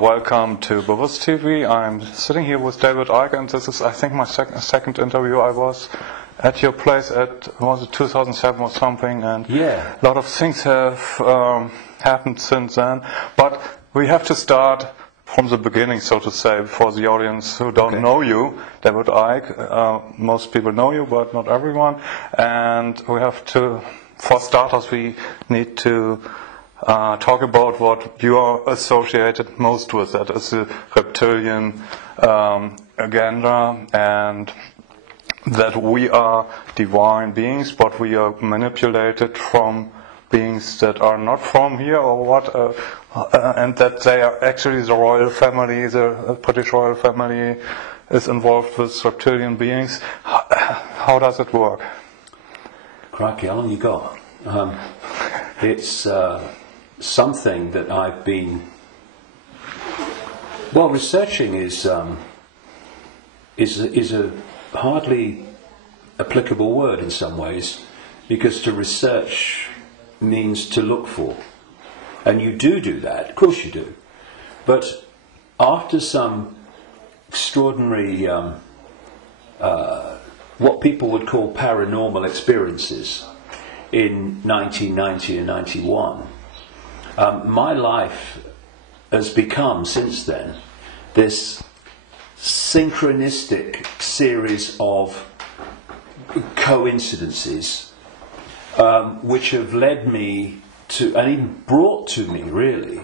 welcome to Bewusst TV. I'm sitting here with David Icke, and this is, I think, my second interview. I was at your place was it 2007 or something, and yeah, a lot of things have happened since then. But we have to start from the beginning, so to say, for the audience who don't know you. David Icke, most people know you, but not everyone. And we have to, for starters, we need to talk about what you are associated most with. That is the reptilian agenda, and that we are divine beings, but we are manipulated from beings that are not from here, or what, and that they are actually the royal family, the British royal family is involved with reptilian beings. How does it work? Crikey, how long you got? It's something that I've been researching is a hardly applicable word in some ways, because to research means to look for, and you do that, of course you do, but after some extraordinary what people would call paranormal experiences in 1990 and 91, my life has become, since then, this synchronistic series of coincidences which have led me to, and even brought to me, really,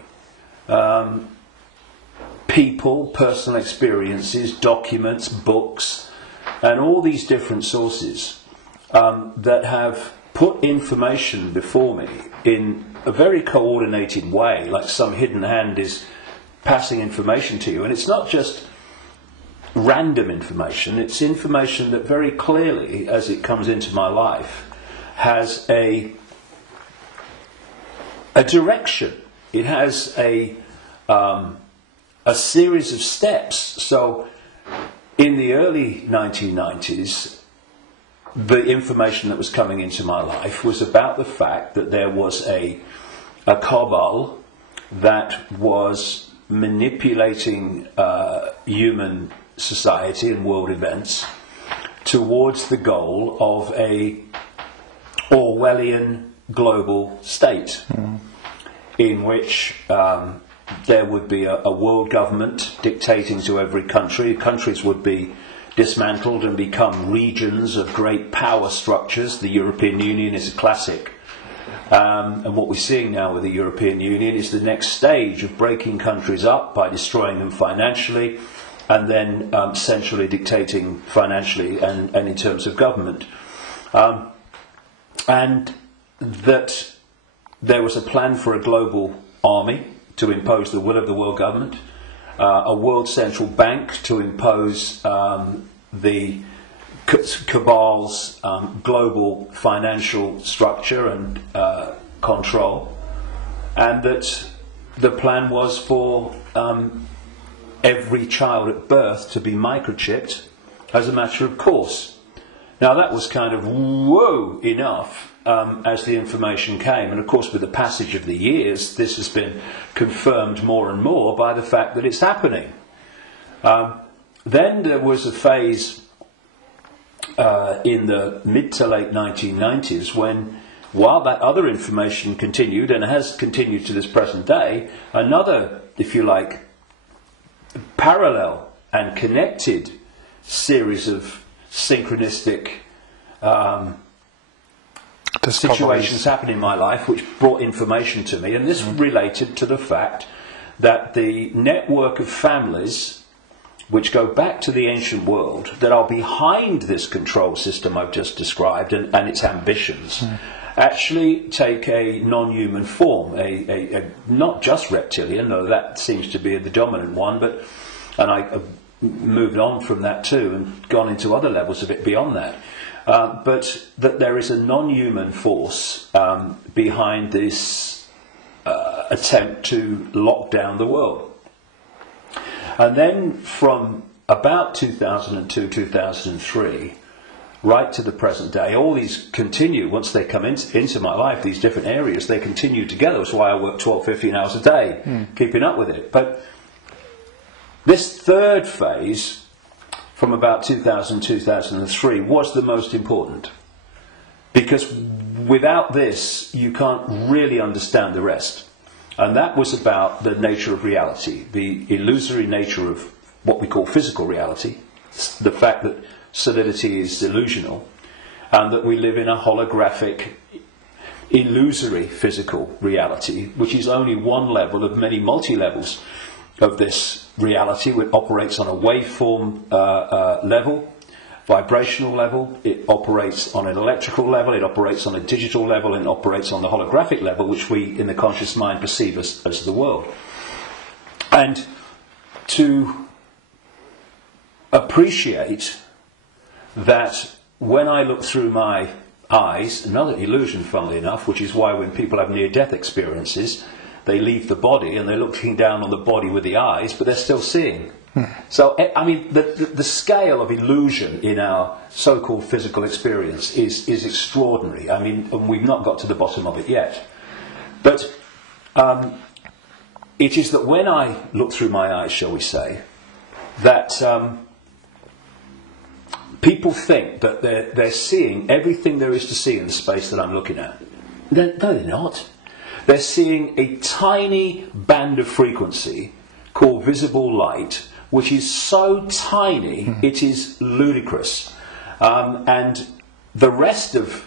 people, personal experiences, documents, books, and all these different sources that have put information before me in a very coordinated way, like some hidden hand is passing information to you. And it's not just random information, it's information that very clearly, as it comes into my life, has a direction. It has a series of steps. So in the early 1990s, the information that was coming into my life was about the fact that there was a cabal that was manipulating human society and world events towards the goal of a Orwellian global state, in which there would be a world government dictating to every country. Countries would be dismantled and become regions of great power structures. The European Union is a classic. And what we're seeing now with the European Union is the next stage of breaking countries up by destroying them financially, and then centrally dictating financially and in terms of government. And that there was a plan for a global army to impose the will of the world government, a world central bank to impose the cabal's global financial structure and control, and that the plan was for every child at birth to be microchipped as a matter of course. Now that was kind of whoa enough as the information came, and of course with the passage of the years this has been confirmed more and more by the fact that it's happening. Then there was a phase in the mid to late 1990s when, while that other information continued, and has continued to this present day, another, if you like, parallel and connected series of synchronistic situations happened in my life which brought information to me, and this related to the fact that the network of families which go back to the ancient world that are behind this control system I've just described and its ambitions actually take a non-human form, a not just reptilian, though that seems to be the dominant one, but, and I moved on from that too and gone into other levels of it beyond that, but that there is a non-human force behind this attempt to lock down the world. And then from about 2002, 2003, right to the present day, all these continue, once they come into my life, these different areas, they continue together. That's why I work 12, 15 hours a day, keeping up with it. But This third phase, from about 2000, 2003, was the most important. Because without this, you can't really understand the rest. And that was about the nature of reality, the illusory nature of what we call physical reality, the fact that solidity is delusional, and that we live in a holographic, illusory physical reality, which is only one level of many multi-levels of this reality. It operates on a waveform level, vibrational level, it operates on an electrical level, it operates on a digital level, and it operates on the holographic level, which we in the conscious mind perceive as the world. And to appreciate that when I look through my eyes, another illusion funnily enough, which is why when people have near-death experiences, they leave the body and they're looking down on the body with the eyes, but they're still seeing. So, I mean, the scale of illusion in our so-called physical experience is extraordinary. I mean, and we've not got to the bottom of it yet. But it is that when I look through my eyes, shall we say, that people think that they're seeing everything there is to see in the space that I'm looking at. No, they're not. They're seeing a tiny band of frequency called visible light, which is so tiny it is ludicrous. And the rest of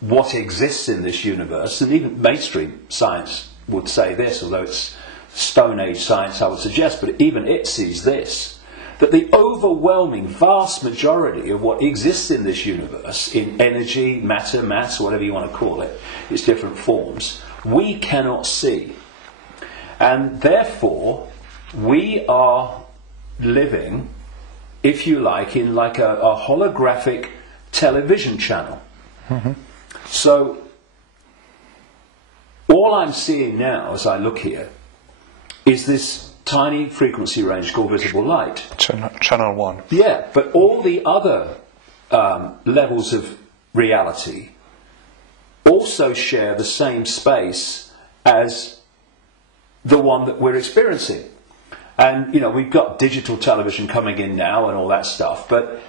what exists in this universe, and even mainstream science would say this, although it's Stone Age science I would suggest, but even it sees this, that the overwhelming vast majority of what exists in this universe, in energy, matter, mass, whatever you want to call it, its different forms, we cannot see. And therefore, we are living, if you like, in like a holographic television channel. So, all I'm seeing now as I look here is this tiny frequency range called visible light. Channel 1. Yeah, but all the other levels of reality also share the same space as the one that we're experiencing. And, you know, we've got digital television coming in now and all that stuff, but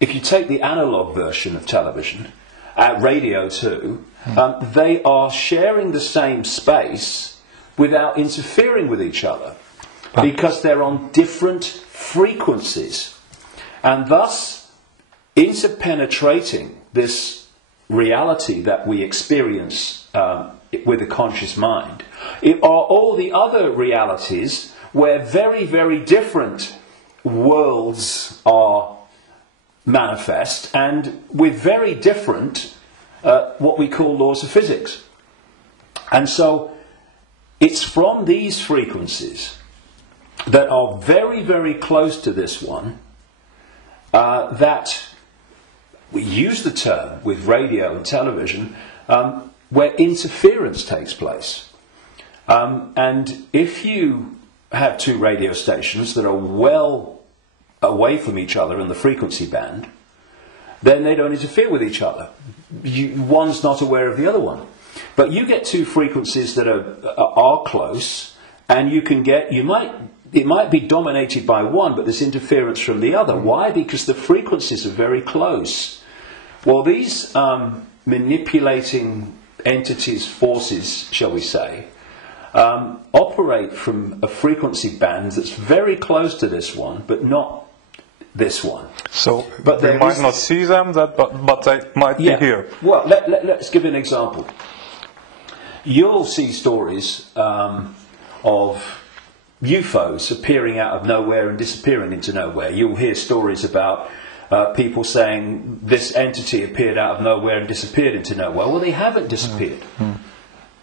if you take the analog version of television, radio too, they are sharing the same space without interfering with each other, because they're on different frequencies. And thus, interpenetrating this reality that we experience with the conscious mind, are all the other realities where very, very different worlds are manifest, and with very different what we call laws of physics. And so it's from these frequencies that are very, very close to this one that we use the term with radio and television where interference takes place. And if you have two radio stations that are well away from each other in the frequency band, then they don't interfere with each other. One's not aware of the other one. But you get two frequencies that are close, and you can get, it might be dominated by one, but there's interference from the other. Why? Because the frequencies are very close. Well, these manipulating entities, forces, shall we say, operate from a frequency band that's very close to this one, but not this one. So we might not see them, but they might be here. Well, let's give an example. You'll see stories of UFOs appearing out of nowhere and disappearing into nowhere. You'll hear stories about people saying this entity appeared out of nowhere and disappeared into nowhere. Well, they haven't disappeared.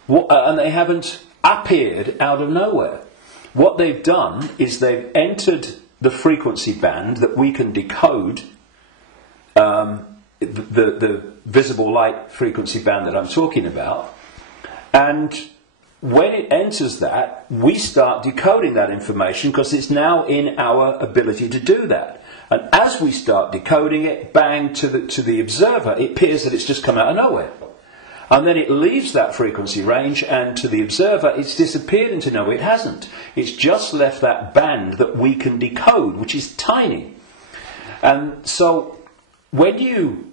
And they haven't appeared out of nowhere. What they've done is they've entered the frequency band that we can decode, the visible light frequency band that I'm talking about. And when it enters that, we start decoding that information because it's now in our ability to do that. And as we start decoding it, bang, to the observer, it appears that it's just come out of nowhere. And then it leaves that frequency range, and to the observer, it's disappeared into no, it hasn't. It's just left that band that we can decode, which is tiny. And so, when you...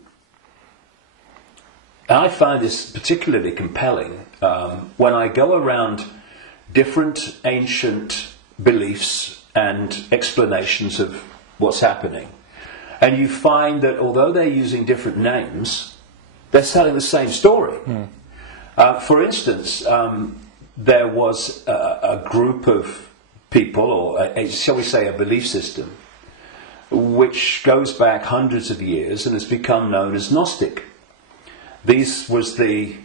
I find this particularly compelling when I go around different ancient beliefs and explanations of what's happening. And you find that although they're using different names, they're telling the same story. For instance, there was a group of people, or shall we say a belief system, which goes back hundreds of years and has become known as Gnostic. This was the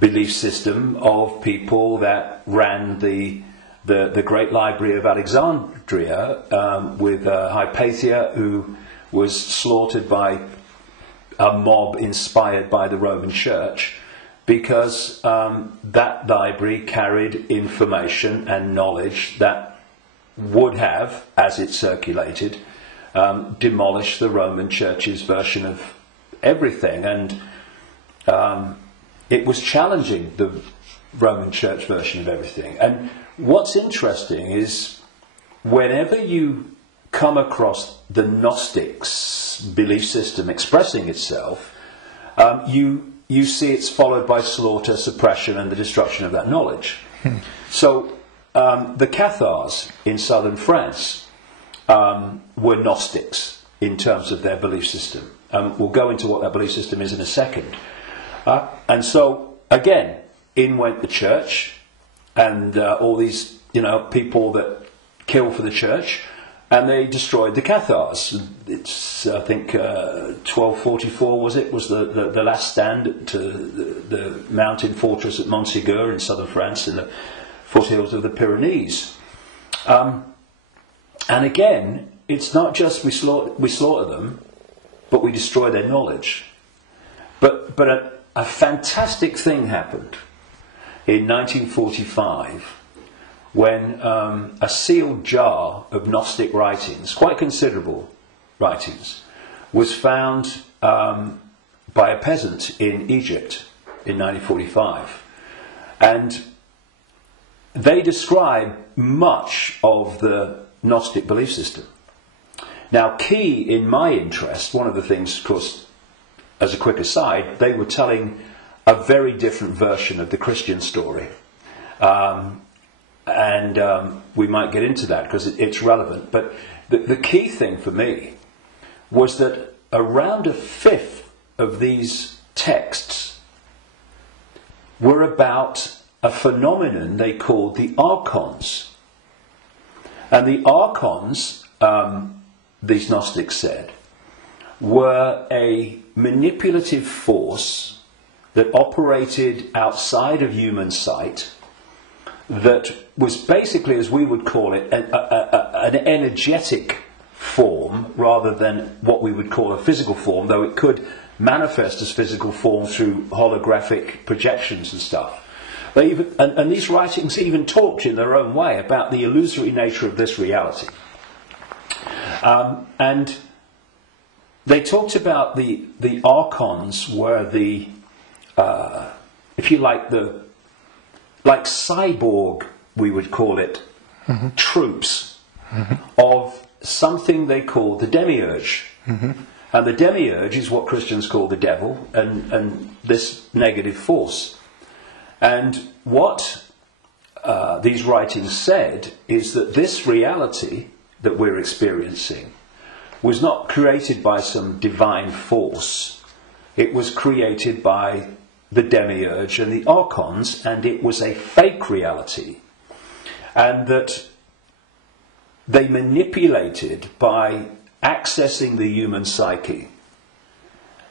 belief system of people that ran the great library of Alexandria with Hypatia, who was slaughtered by a mob inspired by the Roman Church, because that library carried information and knowledge that would have, as it circulated, demolished the Roman Church's version of everything. And it was challenging the Roman Church version of everything. And what's interesting is whenever you come across the Gnostics' belief system expressing itself, you see it's followed by slaughter, suppression, and the destruction of that knowledge. So the Cathars in southern France were Gnostics in terms of their belief system. We'll go into what that belief system is in a second. And so, again, in went the church, and all these, people that kill for the church, and they destroyed the Cathars. It's, I think, 1244 was the last stand to the mountain fortress at Montségur in southern France, in the foothills of the Pyrenees. And again, it's not just we slaughter them, but we destroy their knowledge. But a fantastic thing happened in 1945 when a sealed jar of Gnostic writings, quite considerable writings, was found by a peasant in Egypt in 1945. And they describe much of the Gnostic belief system. Now, key in my interest, one of the things, of course, as a quick aside, they were telling a very different version of the Christian story. And we might get into that because it's relevant. But the key thing for me was that around a fifth of these texts were about a phenomenon they called the archons. And the archons, these Gnostics said, were a manipulative force that operated outside of human sight, that was basically, as we would call it, an energetic form rather than what we would call a physical form, though it could manifest as physical form through holographic projections and stuff. And these writings even talked in their own way about the illusory nature of this reality. And they talked about the archons were the, if you like, like cyborg, we would call it, troops of something they called the demiurge. And the demiurge is what Christians call the devil, and this negative force. And what these writings said is that this reality that we're experiencing was not created by some divine force. It was created by the demiurge and the archons, and it was a fake reality. And that they manipulated by accessing the human psyche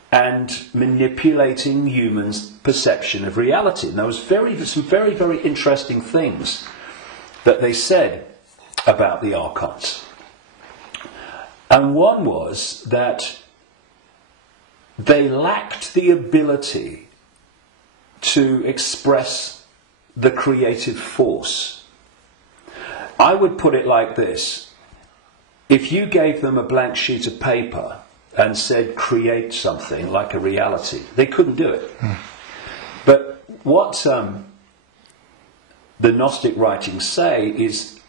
and manipulating humans' perception of reality. And there was some very, very interesting things that they said about the archons. And one was that they lacked the ability to express the creative force. I would put it like this. If you gave them a blank sheet of paper and said create something like a reality, they couldn't do it. the Gnostic writings say is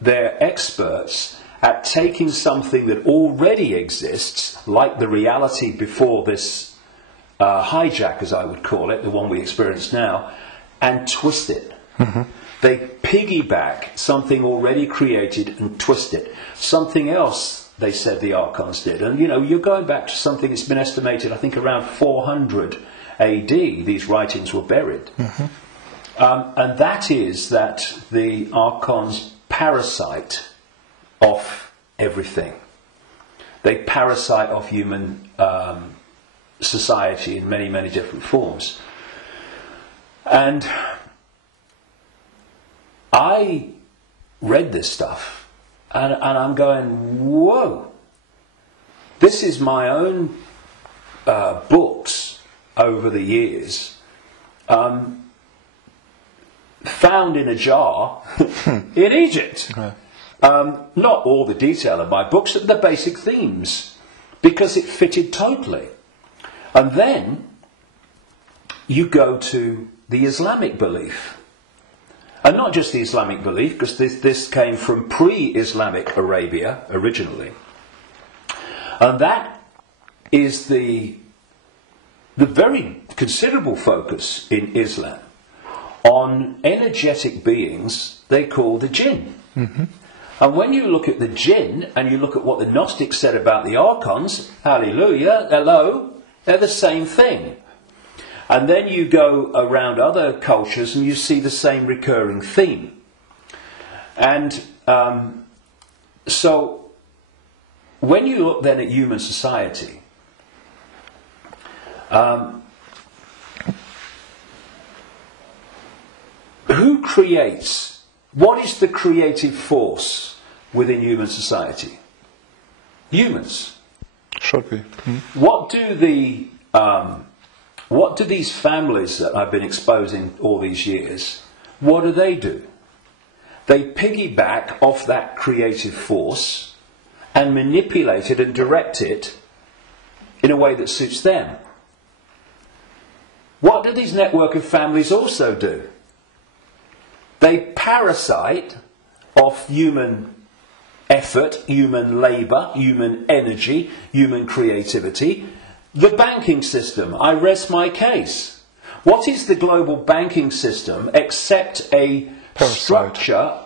they're experts at taking something that already exists, like the reality before this hijack, as I would call it, the one we experience now, and twist it. Mm-hmm. They piggyback something already created and twist it. Something else, they said the Archons did. And, you're going back to something that's been estimated, I think, around 400 AD, these writings were buried. Mm-hmm. And that is that the Archons parasite off everything. They parasite off human society in many, many different forms. And I read this stuff and I'm going, whoa, this is my own books over the years found in a jar in Egypt. Okay. Not all the detail of my books, but the basic themes, because it fitted totally. And then you go to the Islamic belief. And not just the Islamic belief, because this came from pre-Islamic Arabia originally. And that is the very considerable focus in Islam on energetic beings they call the jinn. Mm-hmm. And when you look at the jinn and you look at what the Gnostics said about the Archons, hallelujah, hello, they're the same thing. And then you go around other cultures and you see the same recurring theme. And so when you look then at human society, who creates? What is the creative force within human society? Humans. Should be. Mm-hmm. What do these families that I've been exposing all these years, what do? They piggyback off that creative force and manipulate it and direct it in a way that suits them. What do these network of families also do? They parasite off human effort, human labour, human energy, human creativity. The banking system, I rest my case. What is the global banking system except a structure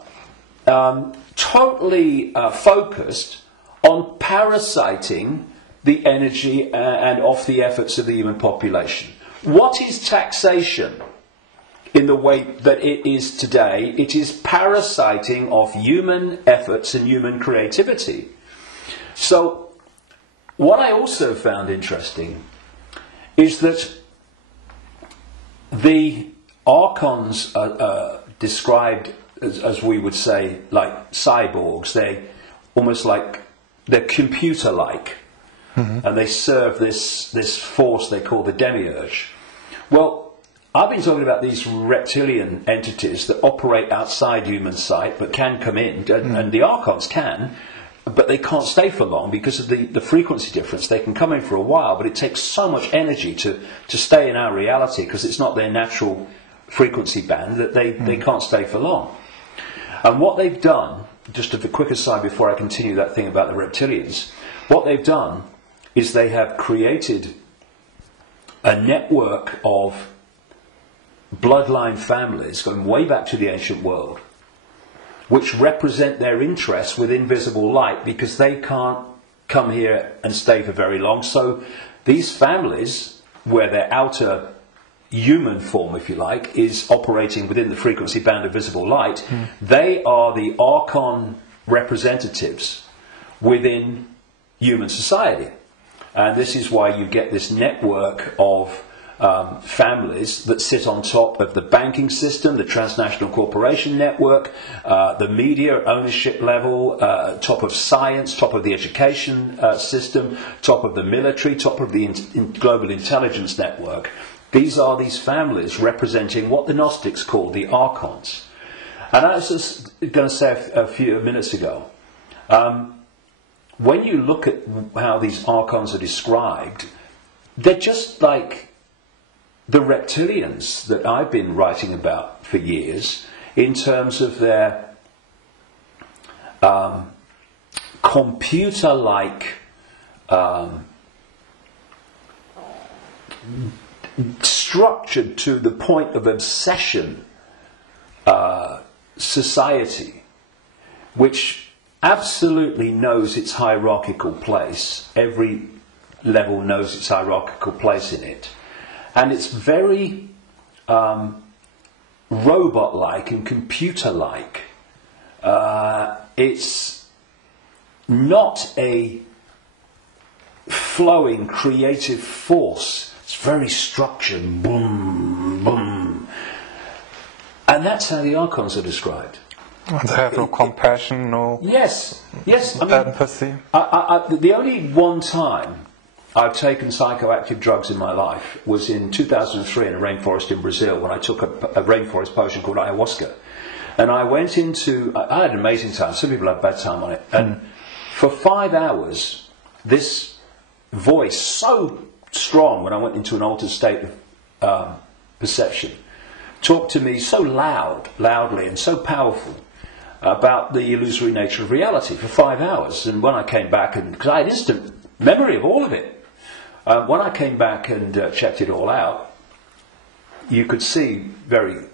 totally focused on parasiting the energy and off the efforts of the human population? What is taxation in the way that it is today? It is parasiting of human efforts and human creativity. So what I also found interesting is that the Archons are described as we would say like cyborgs. They're almost like they're computer-like. Mm-hmm. And they serve this force they call the demiurge. Well, I've been talking about these reptilian entities that operate outside human sight but can come in, and the Archons can, but they can't stay for long because of the frequency difference. They can come in for a while, but it takes so much energy to stay in our reality because it's not their natural frequency band that they can't stay for long. And what they've done, just a quick aside before I continue that thing about the reptilians, what they've done is they have created a network of bloodline families going way back to the ancient world, which represent their interests with invisible light because they can't come here and stay for very long. So these families, where their outer human form, if you like, is operating within the frequency band of visible light, they are the Archon representatives within human society. And this is why you get this network of families that sit on top of the banking system, the transnational corporation network, the media ownership level, top of science, top of the education system, top of the military, top of the global intelligence network. These are these families representing what the Gnostics call the Archons. And I was just going to say a few minutes ago, when you look at how these Archons are described, they're just like the reptilians that I've been writing about for years, in terms of their computer-like structured to the point of obsession society, which absolutely knows its hierarchical place. Every level knows its hierarchical place in it. And it's very robot-like and computer-like. It's not a flowing creative force. It's very structured. Boom, boom. And that's how the archons are described. They have no compassion, no yes. I mean, empathy. The only one time I've taken psychoactive drugs in my life was in 2003 in a rainforest in Brazil, when I took a rainforest potion called ayahuasca. And I went into... I had an amazing time. Some people have a bad time on it. And for 5 hours, this voice, so strong when I went into an altered state of perception, talked to me so loudly and so powerful about the illusory nature of reality for 5 hours. And when I came back, and because I had instant memory of all of it, when I came back and checked it all out, you could see very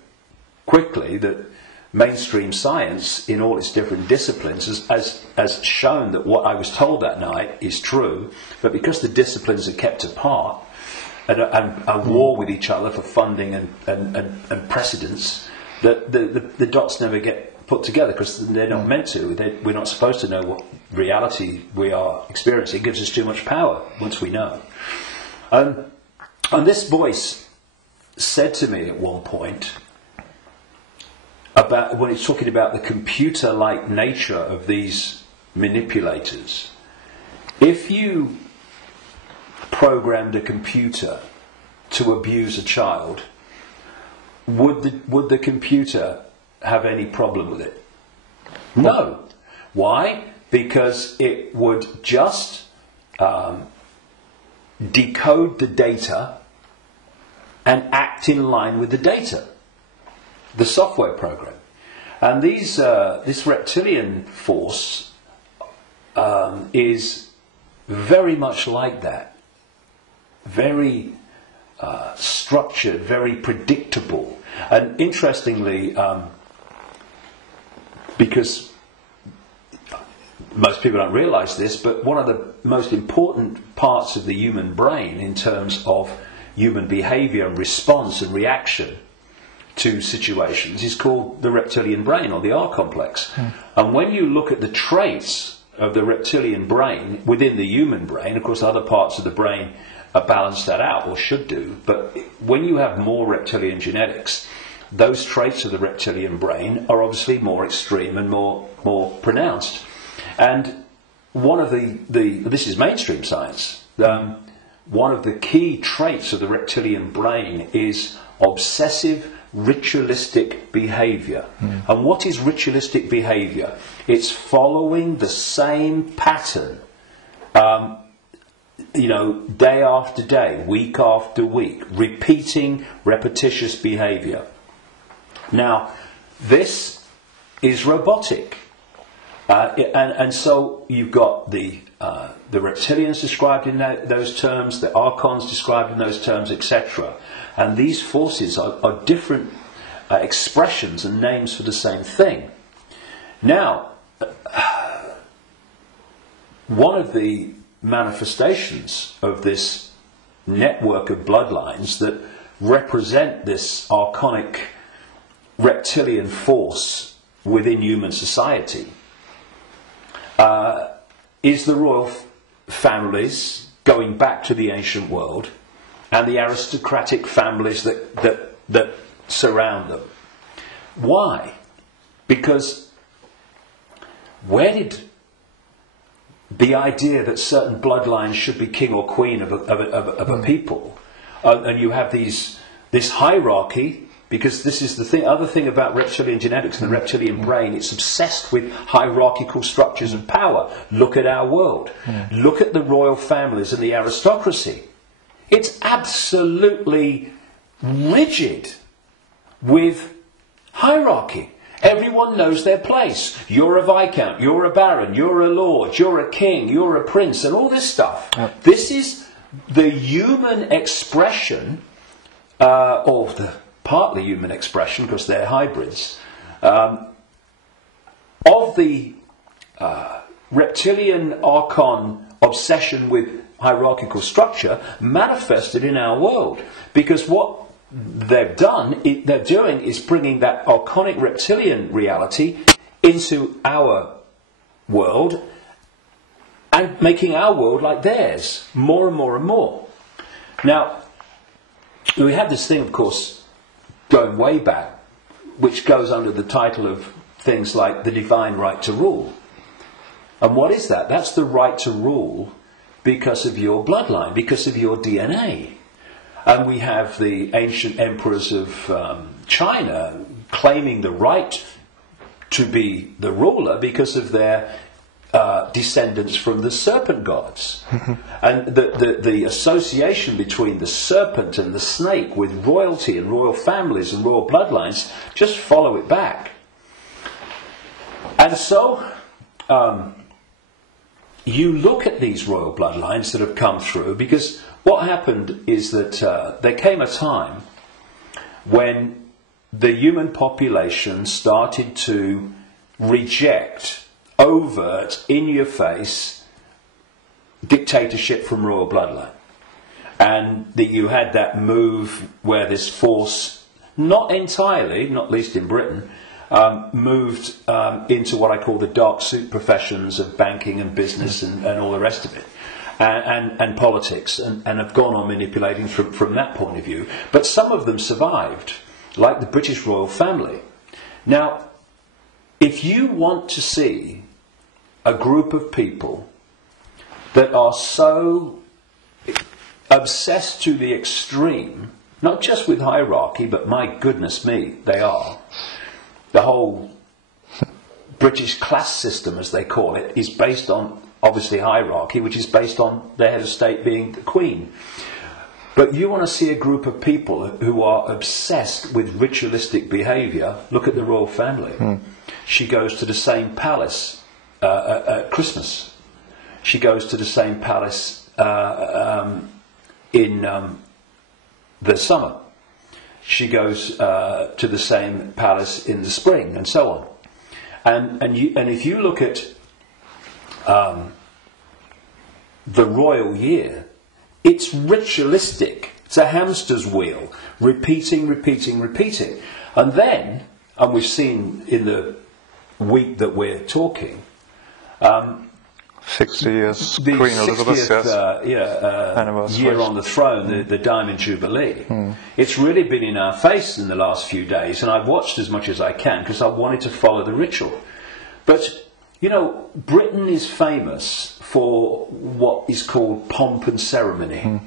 quickly that mainstream science, in all its different disciplines, has shown that what I was told that night is true, but because the disciplines are kept apart and are war with each other for funding and precedence, that the dots never get put together, because they're not meant to. We're not supposed to know what reality we are experiencing. It gives us too much power once we know. And this voice said to me at one point, about when it's talking about the computer-like nature of these manipulators, if you programmed a computer to abuse a child, would the computer have any problem with it? No. Why? Because it would just decode the data and act in line with the data, the software program. And this reptilian force is very much like that. Very structured, very predictable. And interestingly, because most people don't realise this, but one of the most important parts of the human brain in terms of human behaviour and response and reaction to situations is called the reptilian brain, or the R complex. And when you look at the traits of the reptilian brain within the human brain, of course other parts of the brain balance that out, or should do, but when you have more reptilian genetics, those traits of the reptilian brain are obviously more extreme and more pronounced. And one of this is mainstream science, one of the key traits of the reptilian brain is obsessive ritualistic behaviour. And what is ritualistic behaviour? It's following the same pattern, day after day, week after week, repeating repetitious behaviour. Now, this is robotic. And so you've got the reptilians described in those terms, the archons described in those terms, etc. And these forces are different expressions and names for the same thing. Now, one of the manifestations of this network of bloodlines that represent this archonic reptilian force within human society is the royal families going back to the ancient world, and the aristocratic families that surround them. Why? Because where did the idea that certain bloodlines should be king or queen of a people, and you have this hierarchy, because this is the other thing about reptilian genetics and the reptilian brain, it's obsessed with hierarchical structures of power. Look at our world. Look at the royal families and the aristocracy. It's absolutely rigid with hierarchy. Everyone knows their place. You're a viscount, you're a baron, you're a lord, you're a king, you're a prince, and all this stuff. Yep. This is the human expression, or the partly human expression, because they're hybrids, of the reptilian archon obsession with hierarchical structure manifested in our world. Because what they're doing is bringing that archonic reptilian reality into our world and making our world like theirs, more and more and more. Now, we have this thing, of course, going way back, which goes under the title of things like the divine right to rule. And what is that? That's the right to rule because of your bloodline, because of your DNA. And we have the ancient emperors of China claiming the right to be the ruler because of their descendants from the serpent gods. And the association between the serpent and the snake with royalty and royal families and royal bloodlines, just follow it back. And so you look at these royal bloodlines that have come through, because what happened is that there came a time when the human population started to reject overt, in-your-face dictatorship from royal bloodline. And that you had that move where this force, not entirely, not least in Britain, moved into what I call the dark suit professions of banking and business and all the rest of it. And politics, and have gone on manipulating from that point of view. But some of them survived, like the British royal family. Now, if you want to see a group of people that are so obsessed to the extreme, not just with hierarchy, but my goodness me, they are. The whole British class system, as they call it, is based on, obviously, hierarchy, which is based on the head of state being the Queen. But you want to see a group of people who are obsessed with ritualistic behaviour. Look at the royal family. She goes to the same palace at Christmas. She goes to the same palace in the summer. She goes to the same palace in the spring, and so on. And if you look at the royal year, it's ritualistic. It's a hamster's wheel, repeating. And then, and we've seen in the week that we're talking, 60 years the Queen Elizabeth, 60th year on the throne, the Diamond Jubilee. It's really been in our face in the last few days, and I've watched as much as I can because I wanted to follow the ritual. But, you know, Britain is famous for what is called pomp and ceremony.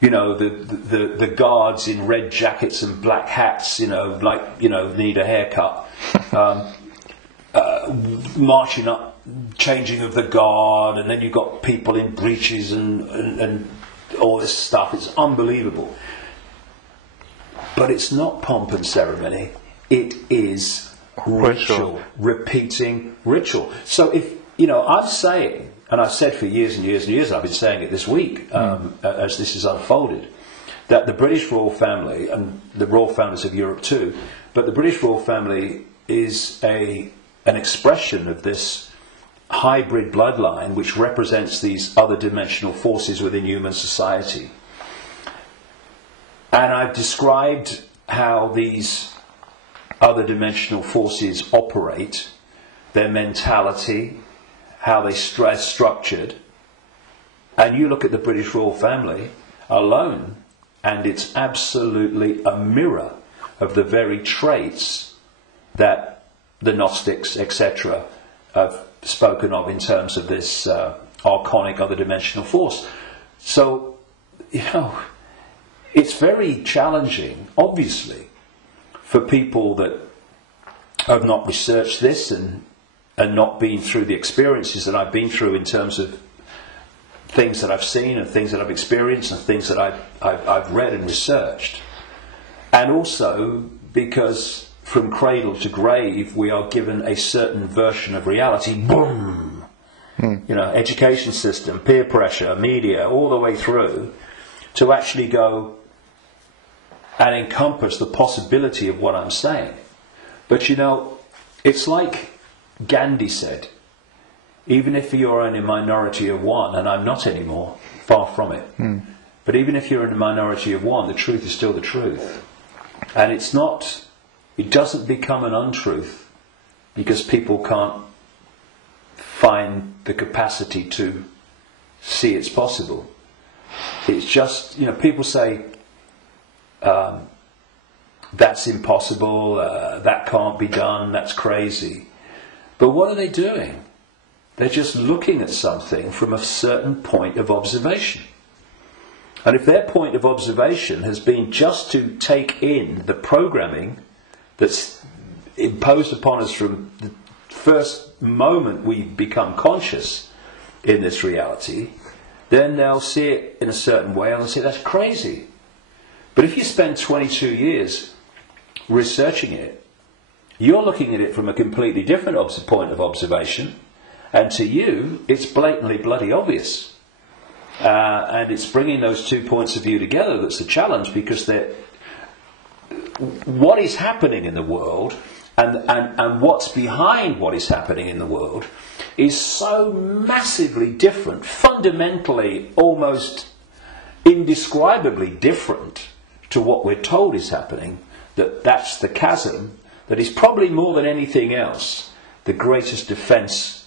You know, the guards in red jackets and black hats, you know, like, you know, need a haircut, marching up, changing of the guard, and then you've got people in breeches and all this stuff. It's unbelievable. But it's not pomp and ceremony. It is ritual, repeating ritual. So if, you know, I'm saying, and I've said for years and years and years, I've been saying it this week as this has unfolded, that the British royal family, and the royal families of Europe too, but the British royal family is an expression of this hybrid bloodline which represents these other dimensional forces within human society. And I've described how these other dimensional forces operate, their mentality, how they structured. And you look at the British royal family alone, and it's absolutely a mirror of the very traits that the Gnostics, etc., have spoken of in terms of this archonic other dimensional force. So, you know, it's very challenging, obviously, for people that have not researched this and not been through the experiences that I've been through in terms of things that I've seen and things that I've experienced and things that I've read and researched. And also because from cradle to grave we are given a certain version of reality. Boom! You know, education system, peer pressure, media, all the way through, to actually go and encompass the possibility of what I'm saying. But you know, it's like Gandhi said, even if you're in a minority of one, and I'm not anymore, far from it, but even if you're in a minority of one, the truth is still the truth. And it doesn't become an untruth because people can't find the capacity to see it's possible. It's just, you know, people say, that's impossible, that can't be done, that's crazy. But what are they doing? They're just looking at something from a certain point of observation. And if their point of observation has been just to take in the programming that's imposed upon us from the first moment we become conscious in this reality, then they'll see it in a certain way and they'll say, that's crazy. But if you spend 22 years researching it, you're looking at it from a completely different point of observation, and to you, it's blatantly bloody obvious. And it's bringing those 2 points of view together that's the challenge, because what is happening in the world and what's behind what is happening in the world is so massively different, fundamentally almost indescribably different to what we're told is happening, that's the chasm that is probably more than anything else the greatest defence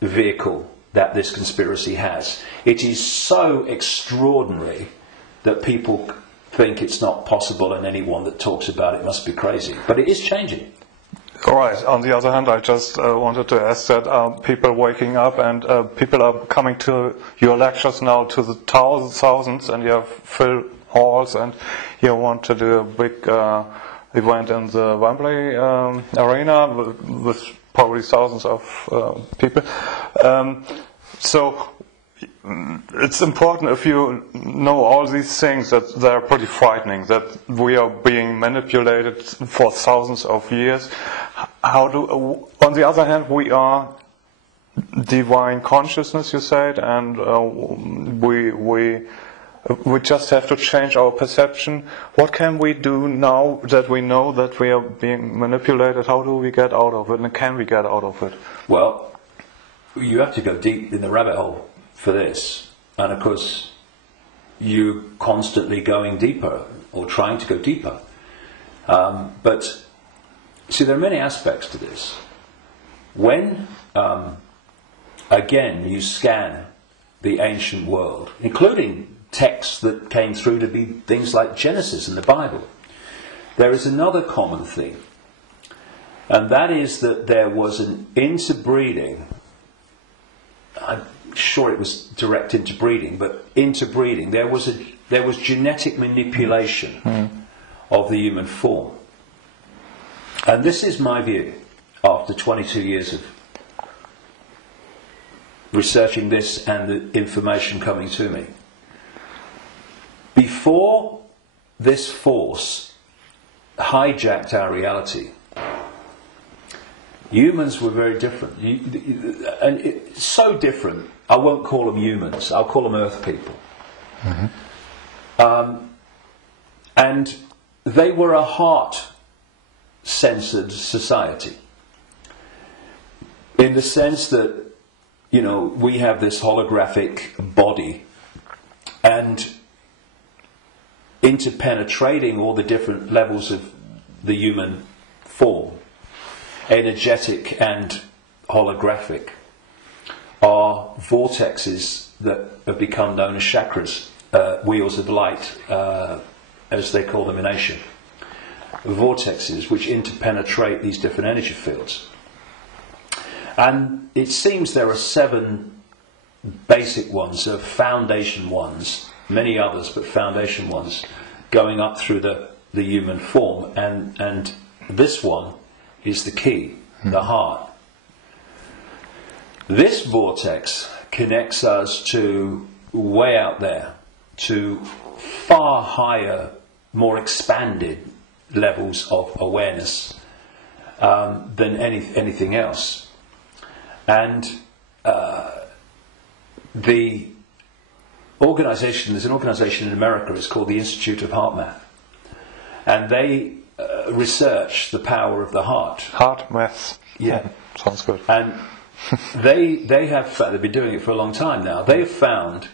vehicle that this conspiracy has. It is so extraordinary that people think it's not possible, and anyone that talks about it must be crazy. But it is changing. All right. On the other hand, I just wanted to ask that people waking up and people are coming to your lectures now to the thousands, and you have full halls, and you want to do a big event in the Wembley arena with probably thousands of people. So it's important, if you know all these things, that they're pretty frightening, that we are being manipulated for thousands of years. On the other hand, we are divine consciousness, you said, and we just have to change our perception. What can we do now that we know that we are being manipulated? How do we get out of it, and can we get out of it? Well, you have to go deep in the rabbit hole for this, and of course you're constantly going deeper or trying to go deeper, but see, there are many aspects to this. When again you scan the ancient world, including texts that came through to be things like Genesis and the Bible, there is another common theme, and that is that there was an interbreeding. I'm sure it was direct interbreeding, but interbreeding. There was genetic manipulation of the human form. And this is my view, after 22 years of researching this and the information coming to me. Before this force hijacked our reality, humans were very different, and it's so different. I won't call them humans. I'll call them Earth people. And they were a heart-centered society, in the sense that, you know, we have this holographic body, and interpenetrating all the different levels of the human form, energetic and holographic, are vortexes that have become known as chakras, wheels of light, as they call them in Asia. Vortexes which interpenetrate these different energy fields. And it seems there are 7 basic ones, foundation ones, many others, but foundation ones, going up through the human form, and this one is the key, the heart. This vortex connects us to way out there, to far higher more expanded levels of awareness than anything else. And there's an organization in America, it's called the Institute of Heart Math. And they research the power of the heart. Heart math. Yeah. Sounds good. And they've been doing it for a long time now. They have found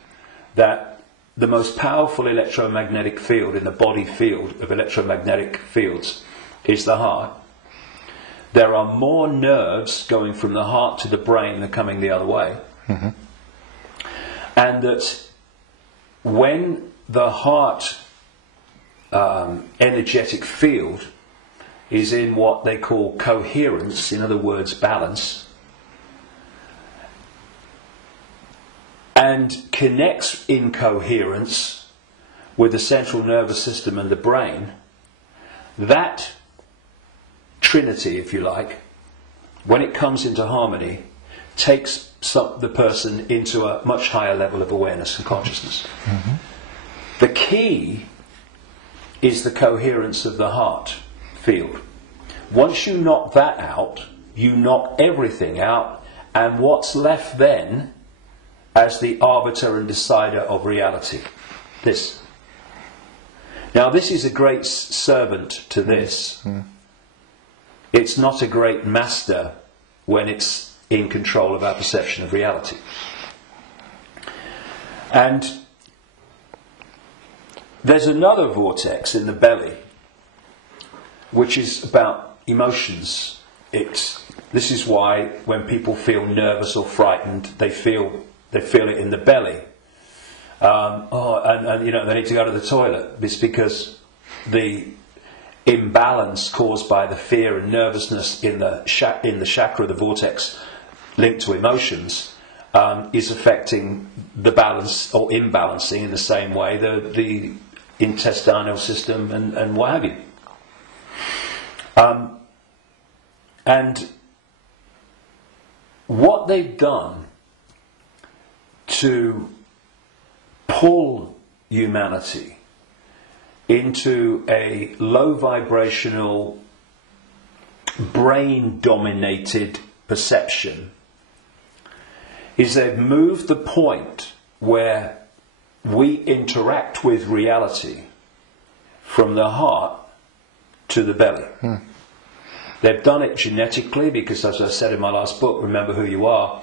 that the most powerful electromagnetic field in the body field of electromagnetic fields is the heart. There are more nerves going from the heart to the brain than coming the other way. Mm-hmm. And that when the heart energetic field is in what they call coherence, in other words, balance, and connects in coherence with the central nervous system and the brain, that trinity, if you like, when it comes into harmony, takes the person into a much higher level of awareness and consciousness. Mm-hmm. The key is the coherence of the heart field. Once you knock that out, you knock everything out, and what's left then as the arbiter and decider of reality? This. Now, this is a great servant to this. Mm. It's not a great master when it's in control of our perception of reality. And there's another vortex in the belly, which is about emotions. This is why when people feel nervous or frightened, they feel it in the belly. And you know, they need to go to the toilet. It's because the imbalance caused by the fear and nervousness in the chakra, the vortex linked to emotions, is affecting the balance or imbalancing in the same way the intestinal system and what have you. And what they've done to pull humanity into a low vibrational, brain dominated perception is they've moved the point where we interact with reality from the heart to the belly. They've done it genetically because, as I said in my last book, Remember Who You Are,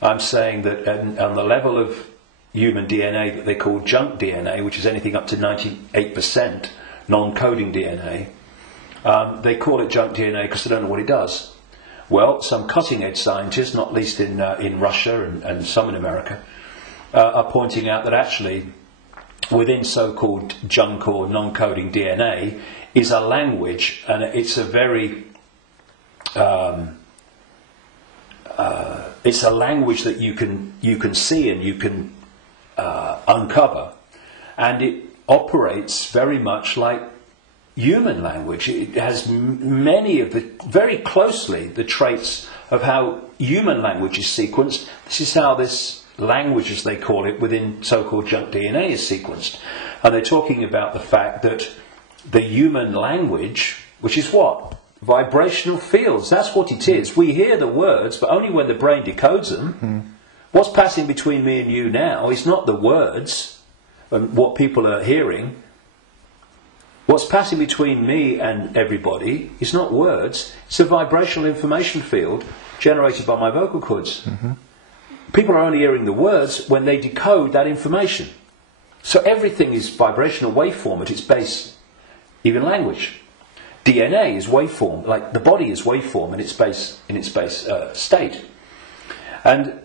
I'm saying that on the level of human DNA that they call junk DNA, which is anything up to 98% non-coding DNA, they call it junk DNA because they don't know what it does. Well, some cutting-edge scientists, not least in Russia and some in America, are pointing out that actually within so-called junk or non-coding DNA is a language, and it's a very it's a language that you can see and you can uncover, and it operates very much like human language. It has many of very closely the traits of how human language is sequenced. This is how this language, as they call it, within so-called junk DNA is sequenced. And they're talking about the fact that the human language, which is what? Vibrational fields. That's what it is. We hear the words, but only when the brain decodes them. What's passing between me and you now is not the words and what people are hearing. What's passing between me and everybody is not words. It's a vibrational information field generated by my vocal cords. People are only hearing the words when they decode that information. So everything is vibrational waveform at its base, even language. DNA is waveform, like the body is waveform in its base state. And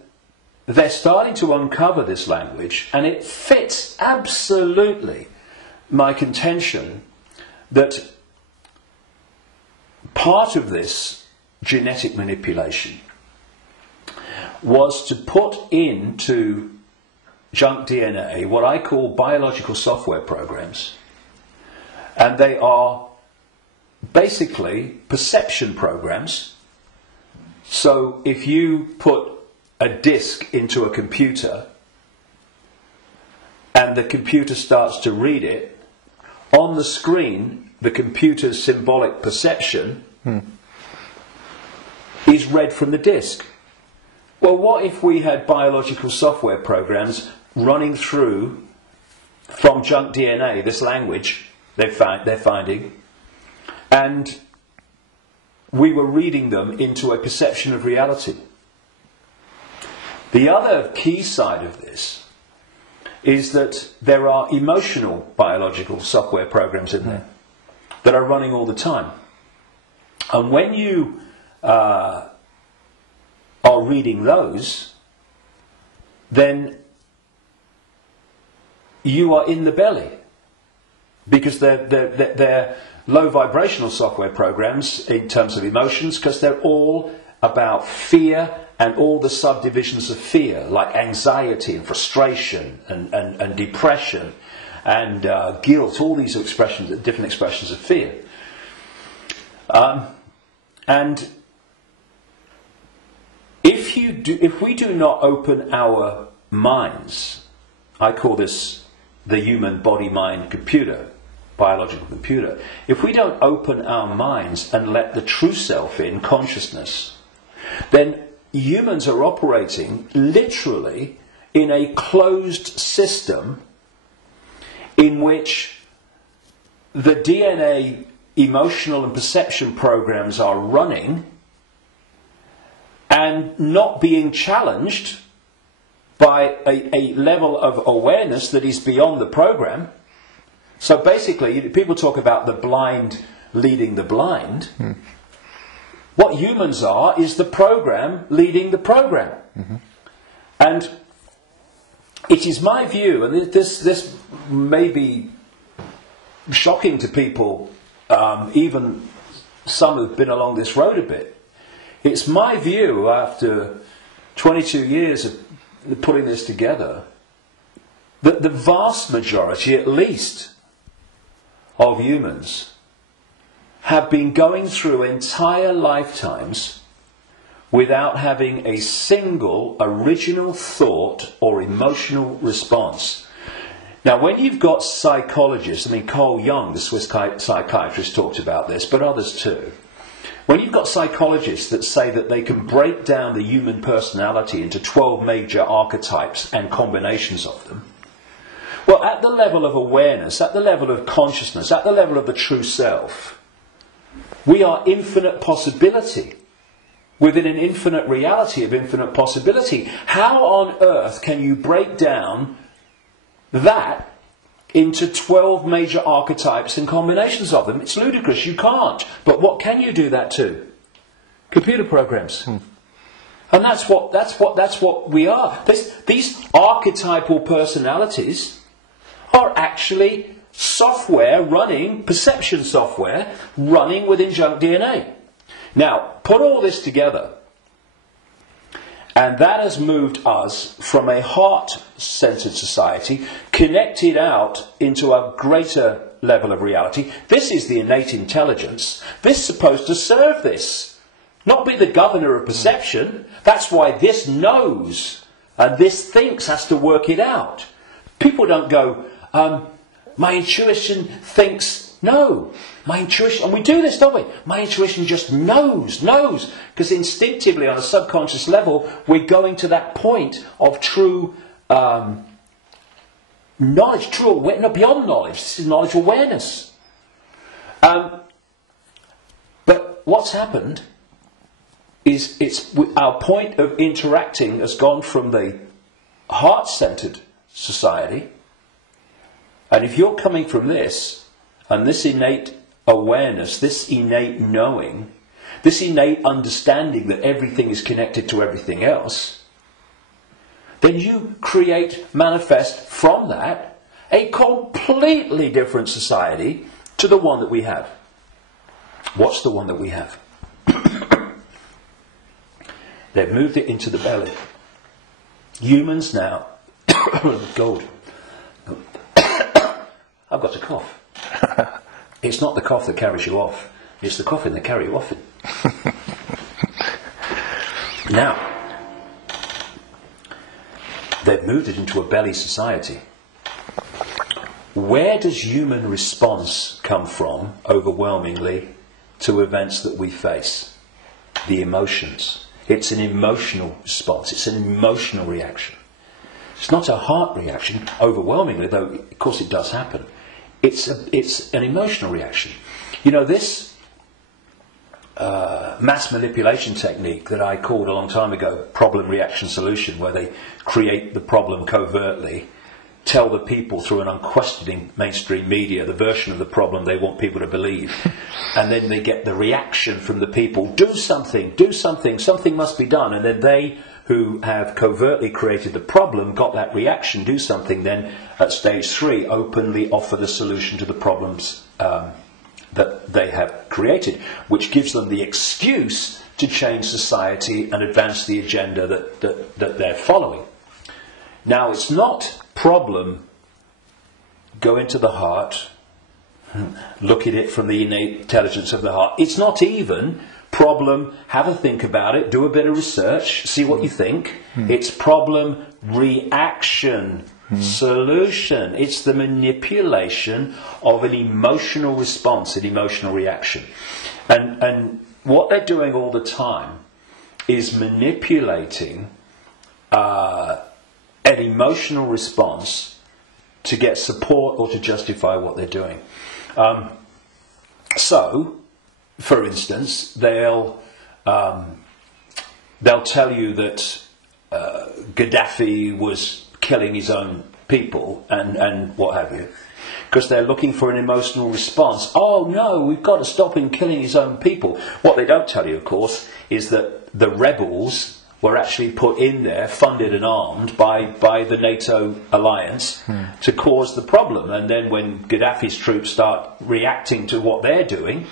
they're starting to uncover this language, and it fits absolutely my contention that part of this genetic manipulation was to put into junk DNA what I call biological software programs, and they are basically perception programs. So if you put a disk into a computer and the computer starts to read it, on the screen, the computer's symbolic perception is read from the disk. Well, what if we had biological software programs running through from junk DNA, this language they're finding, and we were reading them into a perception of reality? The other key side of this is that there are emotional biological software programs in there that are running all the time. And when you are reading those, then you are in the belly, because they're low vibrational software programs in terms of emotions, because they're all about fear and all the subdivisions of fear, like anxiety and frustration and depression and guilt, all these expressions, different expressions of fear. And if we do not open our minds, I call this the human body-mind computer, biological computer. If we don't open our minds and let the true self in, consciousness, then humans are operating literally in a closed system in which the DNA emotional and perception programs are running and not being challenged by a level of awareness that is beyond the program. So basically, people talk about the blind leading the blind. What humans are is the program leading the program. And it is my view, and this may be shocking to people, even some who've been along this road a bit. It's my view, after 22 years of putting this together, that the vast majority, at least, of humans have been going through entire lifetimes without having a single original thought or emotional response. Now, when you've got psychologists, I mean, Carl Jung, the Swiss psychiatrist, talked about this, but others too. When you've got psychologists that say that they can break down the human personality into 12 major archetypes and combinations of them, well, at the level of awareness, at the level of consciousness, at the level of the true self, we are infinite possibility within an infinite reality of infinite possibility. How on earth can you break down that into 12 major archetypes and combinations of them? It's ludicrous. You can't. But what can you do that to? Computer programs. And that's what we are. These archetypal personalities are actually software running, perception software running within junk DNA. Now, put all this together, and that has moved us from a heart-centered society, connected out into a greater level of reality. This is the innate intelligence. This is supposed to serve this, not be the governor of perception. That's why this knows, and this thinks has to work it out. People don't go, my intuition thinks. No, my intuition, and we do this, don't we? My intuition just knows, because instinctively on a subconscious level, we're going to that point of true knowledge, true awareness, no, beyond knowledge. This is knowledge awareness. But what's happened is our point of interacting has gone from the heart-centered society, and if you're coming from this, and this innate awareness, this innate knowing, this innate understanding that everything is connected to everything else, then you manifest from that a completely different society to the one that we have. What's the one that we have? They've moved it into the belly. Humans now, gold. I've got a cough. It's not the cough that carries you off, it's the coughing that carries you off it. Now, they've moved it into a belly society where does human response come from, overwhelmingly, to events that we face? The emotions. It's an emotional response. It's an emotional reaction. It's not a heart reaction, overwhelmingly, though of course it does happen. It's an emotional reaction. You know, this mass manipulation technique that I called a long time ago problem, reaction, solution, where they create the problem covertly, tell the people through an unquestioning mainstream media the version of the problem they want people to believe, and then they get the reaction from the people, do something, something must be done, and then they who have covertly created the problem got that reaction, do something, then at stage 3 openly offer the solution to the problems that they have created, which gives them the excuse to change society and advance the agenda that they're following. Now, it's not problem, go into the heart, look at it from the innate intelligence of the heart. It's not even problem, have a think about it, do a bit of research, see what you think. It's problem, reaction, solution. It's the manipulation of an emotional response, an emotional reaction. And what they're doing all the time is manipulating an emotional response to get support or to justify what they're doing. So, for instance, they'll tell you that Gaddafi was killing his own people and what have you, because they're looking for an emotional response. Oh no, we've got to stop him killing his own people. What they don't tell you, of course, is that the rebels were actually put in there, funded and armed by the NATO alliance to cause the problem. And then when Gaddafi's troops start reacting to what they're doing,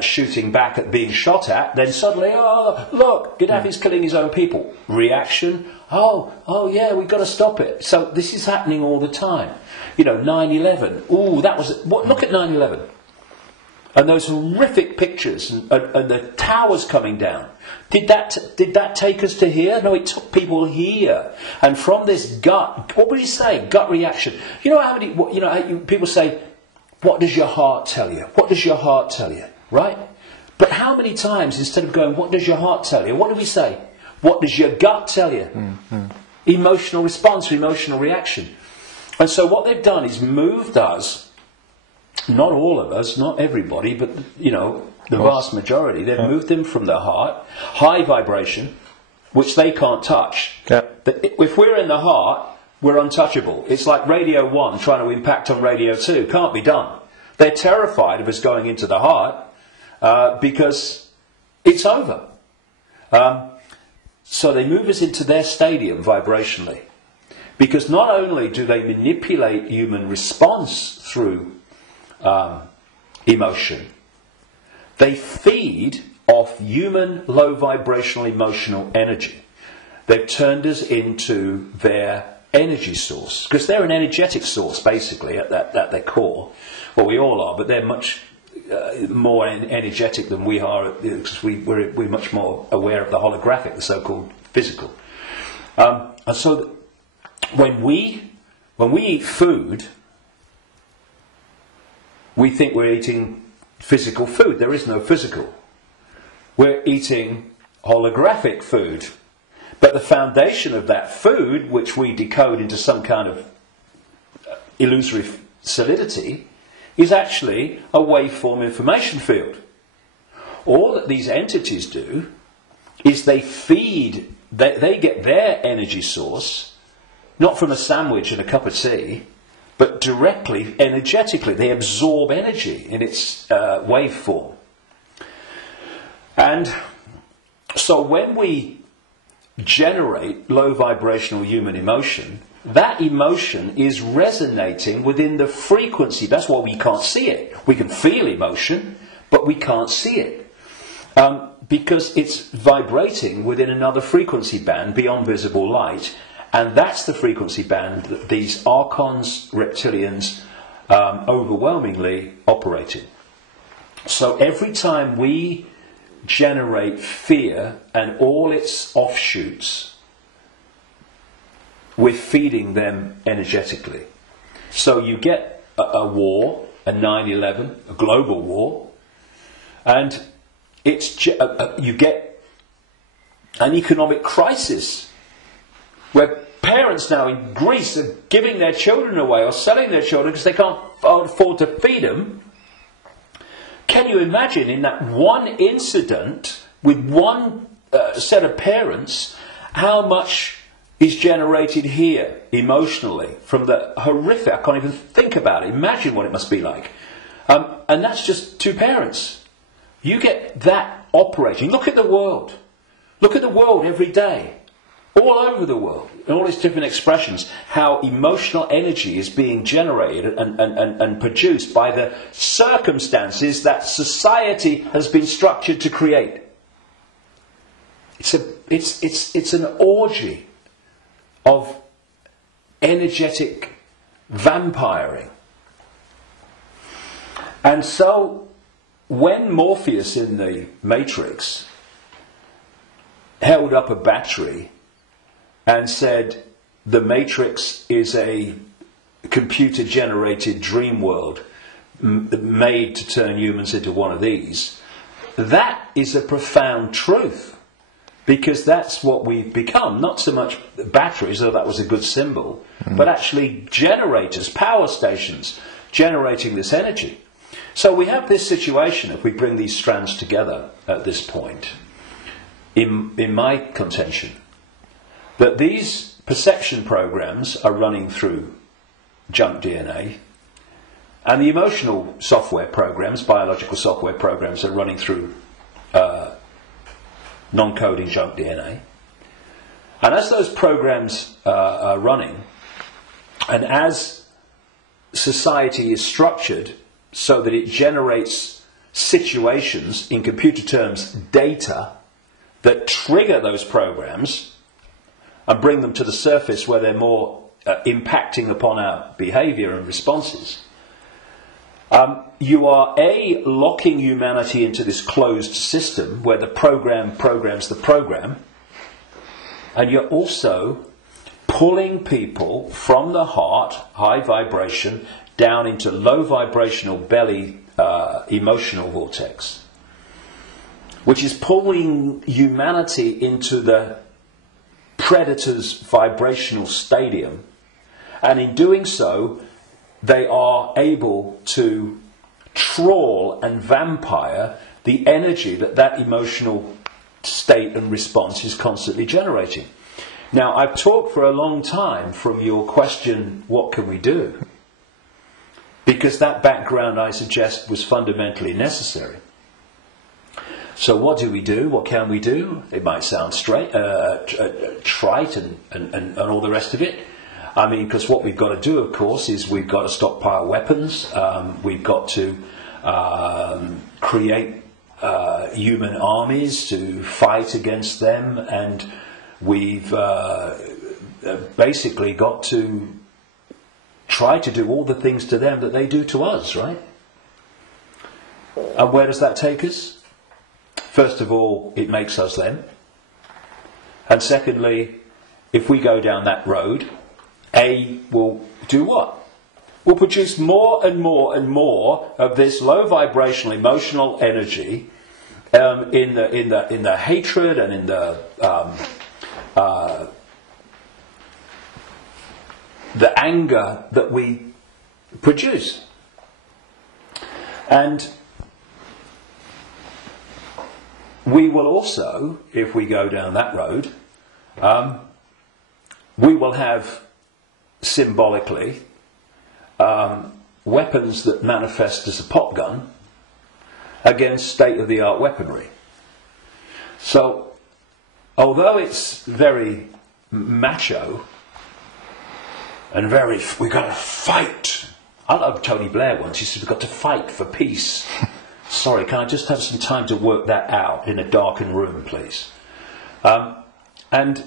shooting back at being shot at, then suddenly, oh, look, Gaddafi's killing his own people. Reaction, oh yeah, we've got to stop it. So this is happening all the time. You know, 9/11, ooh, that was, look at 9/11. And those horrific pictures and the towers coming down. Did that take us to here? No, it took people here. And from this gut, what would he say? Gut reaction. You know how many, people say, what does your heart tell you? What does your heart tell you? Right? But how many times, instead of going, what does your heart tell you? What do we say? What does your gut tell you? Emotional response, emotional reaction. And so what they've done is moved us, not all of us, not everybody, but, you know, the vast majority, they've moved them from the heart, high vibration, which they can't touch. If we're in the heart, we're untouchable. It's like Radio 1 trying to impact on Radio 2. Can't be done. They're terrified of us going into the heart because it's over. So they move us into their stadium vibrationally. Because not only do they manipulate human response through emotion, they feed off human low vibrational emotional energy. They've turned us into their energy source, because they're an energetic source basically at their core. Well, we all are, but they're much more energetic than we are, because we're much more aware of the holographic, the so-called physical. And so when we eat food, we think we're eating physical food. There is no physical. We're eating holographic food. But the foundation of that food, which we decode into some kind of illusory solidity, is actually a waveform information field. All that these entities do is they feed, they get their energy source, not from a sandwich and a cup of tea, but directly, energetically. They absorb energy in its waveform. And so when we generate low vibrational human emotion, that emotion is resonating within the frequency. That's why we can't see it. We can feel emotion, but we can't see it. Because it's vibrating within another frequency band beyond visible light. And that's the frequency band that these archons, reptilians, overwhelmingly operate in. So every time we generate fear and all its offshoots, we're feeding them energetically. So you get a war, a 9/11, a global war, and you get an economic crisis where parents now in Greece are giving their children away or selling their children because they can't afford to feed them. Can you imagine in that one incident with one set of parents how much is generated here emotionally from the horrific? I can't even think about it. Imagine what it must be like. And that's just two parents. You get that operating. Look at the world. Look at the world every day. All over the world, in all its different expressions, how emotional energy is being generated and produced by the circumstances that society has been structured to create. It's an orgy of energetic vampiring. And so, when Morpheus in the Matrix held up a battery and said, the Matrix is a computer-generated dream world made to turn humans into one of these, that is a profound truth. Because that's what we've become. Not so much batteries, though that was a good symbol, but actually generators, power stations, generating this energy. So we have this situation, if we bring these strands together at this point, in my contention, that these perception programs are running through junk DNA, and the emotional software programs, biological software programs, are running through non-coding junk DNA. And as those programs are running, and as society is structured so that it generates situations, in computer terms, data, that trigger those programs and bring them to the surface where they're more impacting upon our behaviour and responses, you are locking humanity into this closed system where the program programs the program, and you're also pulling people from the heart, high vibration, down into low vibrational belly emotional vortex, which is pulling humanity into the predator's vibrational stadium, and in doing so they are able to trawl and vampire the energy that emotional state and response is constantly generating. Now, I've talked for a long time from your question, what can we do? Because that background, I suggest, was fundamentally necessary. So what do we do? What can we do? It might sound trite and all the rest of it. I mean, because what we've got to do, of course, is we've got to stockpile weapons. We've got to create human armies to fight against them, and we've basically got to try to do all the things to them that they do to us, right? And where does that take us? First of all, it makes us them. And secondly, if we go down that road, will do what? Will produce more and more and more of this low vibrational emotional energy in the hatred and in the anger that we produce. And we will also, if we go down that road, we will have symbolically weapons that manifest as a pop gun against state-of-the-art weaponry. So, although it's very macho and very, we've got to fight. I love Tony Blair once. He said, we've got to fight for peace. Sorry, can I just have some time to work that out in a darkened room, please? And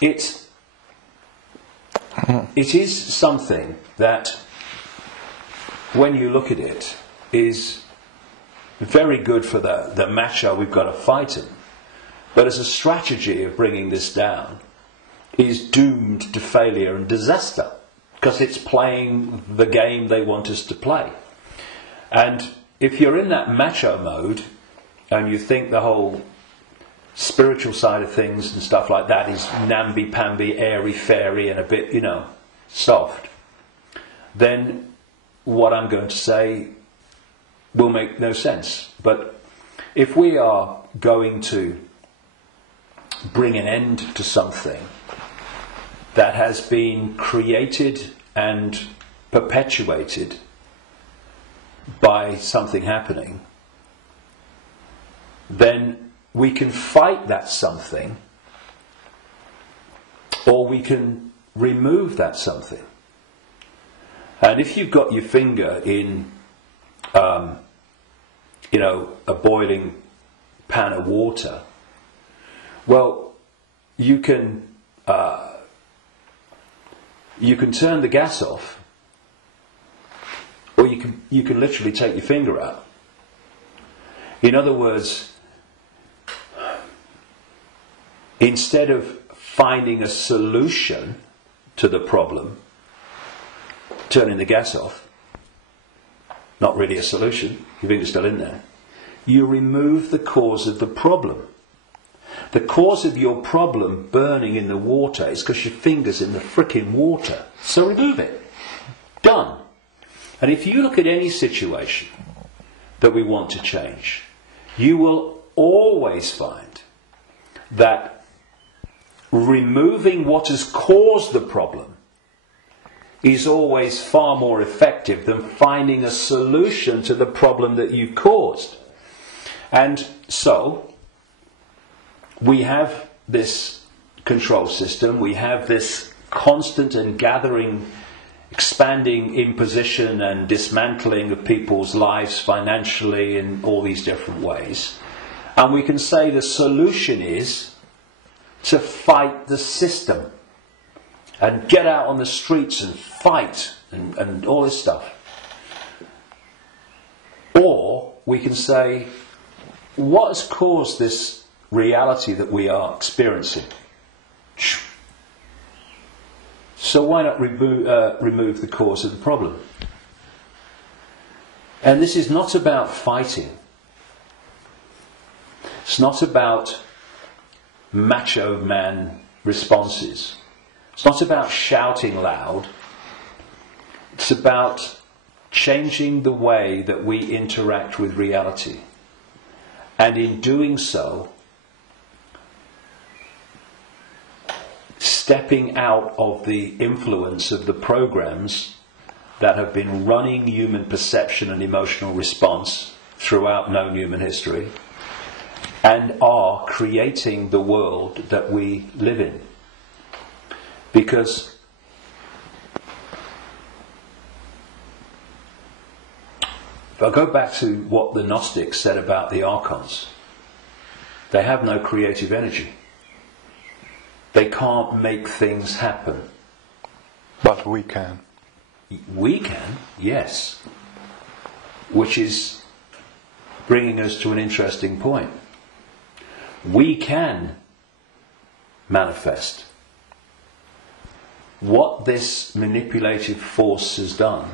it is something that, when you look at it, is very good for the macho we've got to fight him. But as a strategy of bringing this down, is doomed to failure and disaster. because it's playing the game they want us to play. And if you're in that macho mode and you think the whole spiritual side of things and stuff like that is namby-pamby, airy-fairy and a bit, soft, then what I'm going to say will make no sense. But if we are going to bring an end to something that has been created and perpetuated by something happening, then we can fight that something, or we can remove that something. And if you've got your finger in, a boiling pan of water, well, you can turn the gas off, or you can literally take your finger out. In other words, instead of finding a solution to the problem, turning the gas off, not really a solution, your finger's still in there, you remove the cause of the problem. The cause of your problem burning in the water is because your finger's in the frickin' water. So remove it. Done. And if you look at any situation that we want to change, you will always find that removing what has caused the problem is always far more effective than finding a solution to the problem that you've caused. And so, we have this control system, we have this constant and gathering, expanding imposition and dismantling of people's lives financially in all these different ways. And we can say the solution is to fight the system and get out on the streets and fight and all this stuff. Or we can say, what has caused this reality that we are experiencing? So why not remove the cause of the problem? And this is not about fighting. It's not about macho man responses. It's not about shouting loud. It's about changing the way that we interact with reality. And in doing so, stepping out of the influence of the programs that have been running human perception and emotional response throughout known human history, and are creating the world that we live in. Because if I go back to what the Gnostics said about the archons, they have no creative energy. They can't make things happen. But we can. We can, yes. Which is bringing us to an interesting point. We can manifest. What this manipulative force has done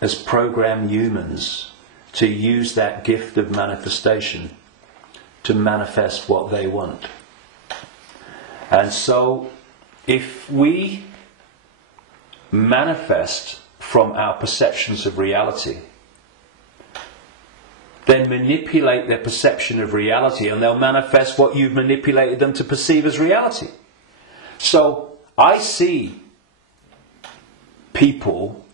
has programmed humans to use that gift of manifestation to manifest what they want. And so, if we manifest from our perceptions of reality, then manipulate their perception of reality, and they'll manifest what you've manipulated them to perceive as reality. So, I see people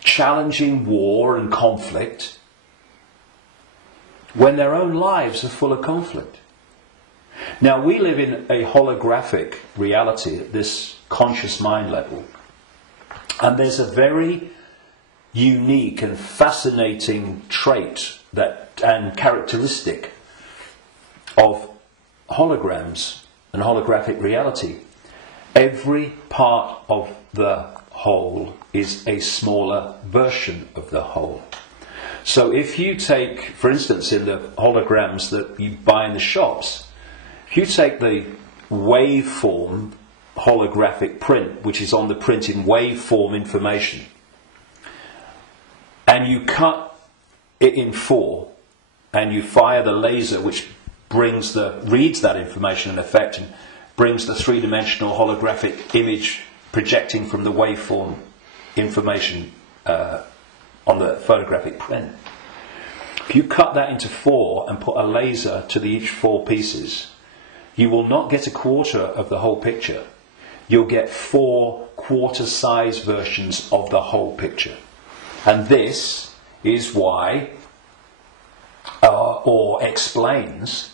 challenging war and conflict when their own lives are full of conflict. Now, we live in a holographic reality at this conscious mind level, and there's a very unique and fascinating trait and characteristic of holograms and holographic reality. Every part of the whole is a smaller version of the whole. So if you take, for instance, in the holograms that you buy in the shops, if you take the waveform holographic print, which is on the print in waveform information, and you cut it in 4, and you fire the laser, which reads that information in effect, and brings the 3-dimensional holographic image projecting from the waveform information on the photographic print. If you cut that into 4 and put a laser to each 4 pieces, you will not get a quarter of the whole picture. You'll get 4 quarter-size versions of the whole picture. And this is why, or explains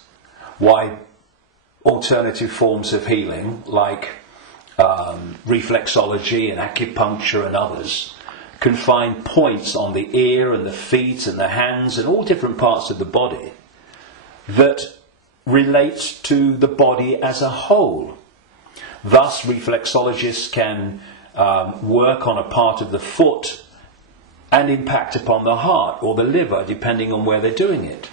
why alternative forms of healing, like reflexology and acupuncture and others, can find points on the ear and the feet and the hands and all different parts of the body that relate to the body as a whole. Thus, reflexologists can work on a part of the foot and impact upon the heart or the liver, depending on where they're doing it.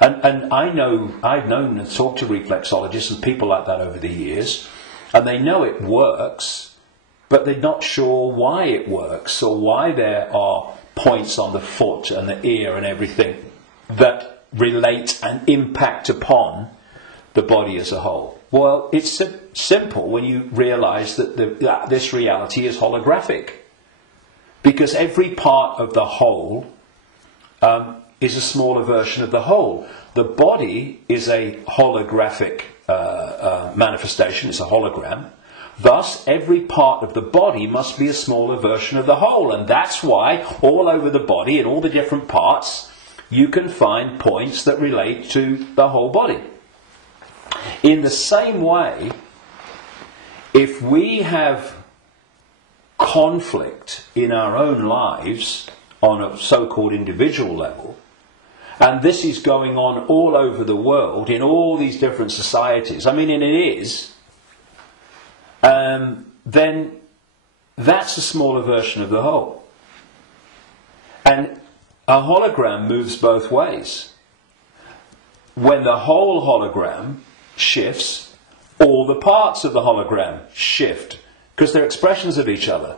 And I've known and talked to reflexologists and people like that over the years, and they know it works, but they're not sure why it works or why there are points on the foot and the ear and everything that relate and impact upon the body as a whole. Well, it's simple when you realise that this reality is holographic, because every part of the whole is a smaller version of the whole. The body is a holographic manifestation, it's a hologram. Thus, every part of the body must be a smaller version of the whole, and that's why all over the body, in all the different parts, you can find points that relate to the whole body. In the same way, if we have conflict in our own lives on a so-called individual level, and this is going on all over the world in all these different societies, I mean, and it is, then that's a smaller version of the whole. And a hologram moves both ways. When the whole hologram shifts, all the parts of the hologram shift, because they're expressions of each other.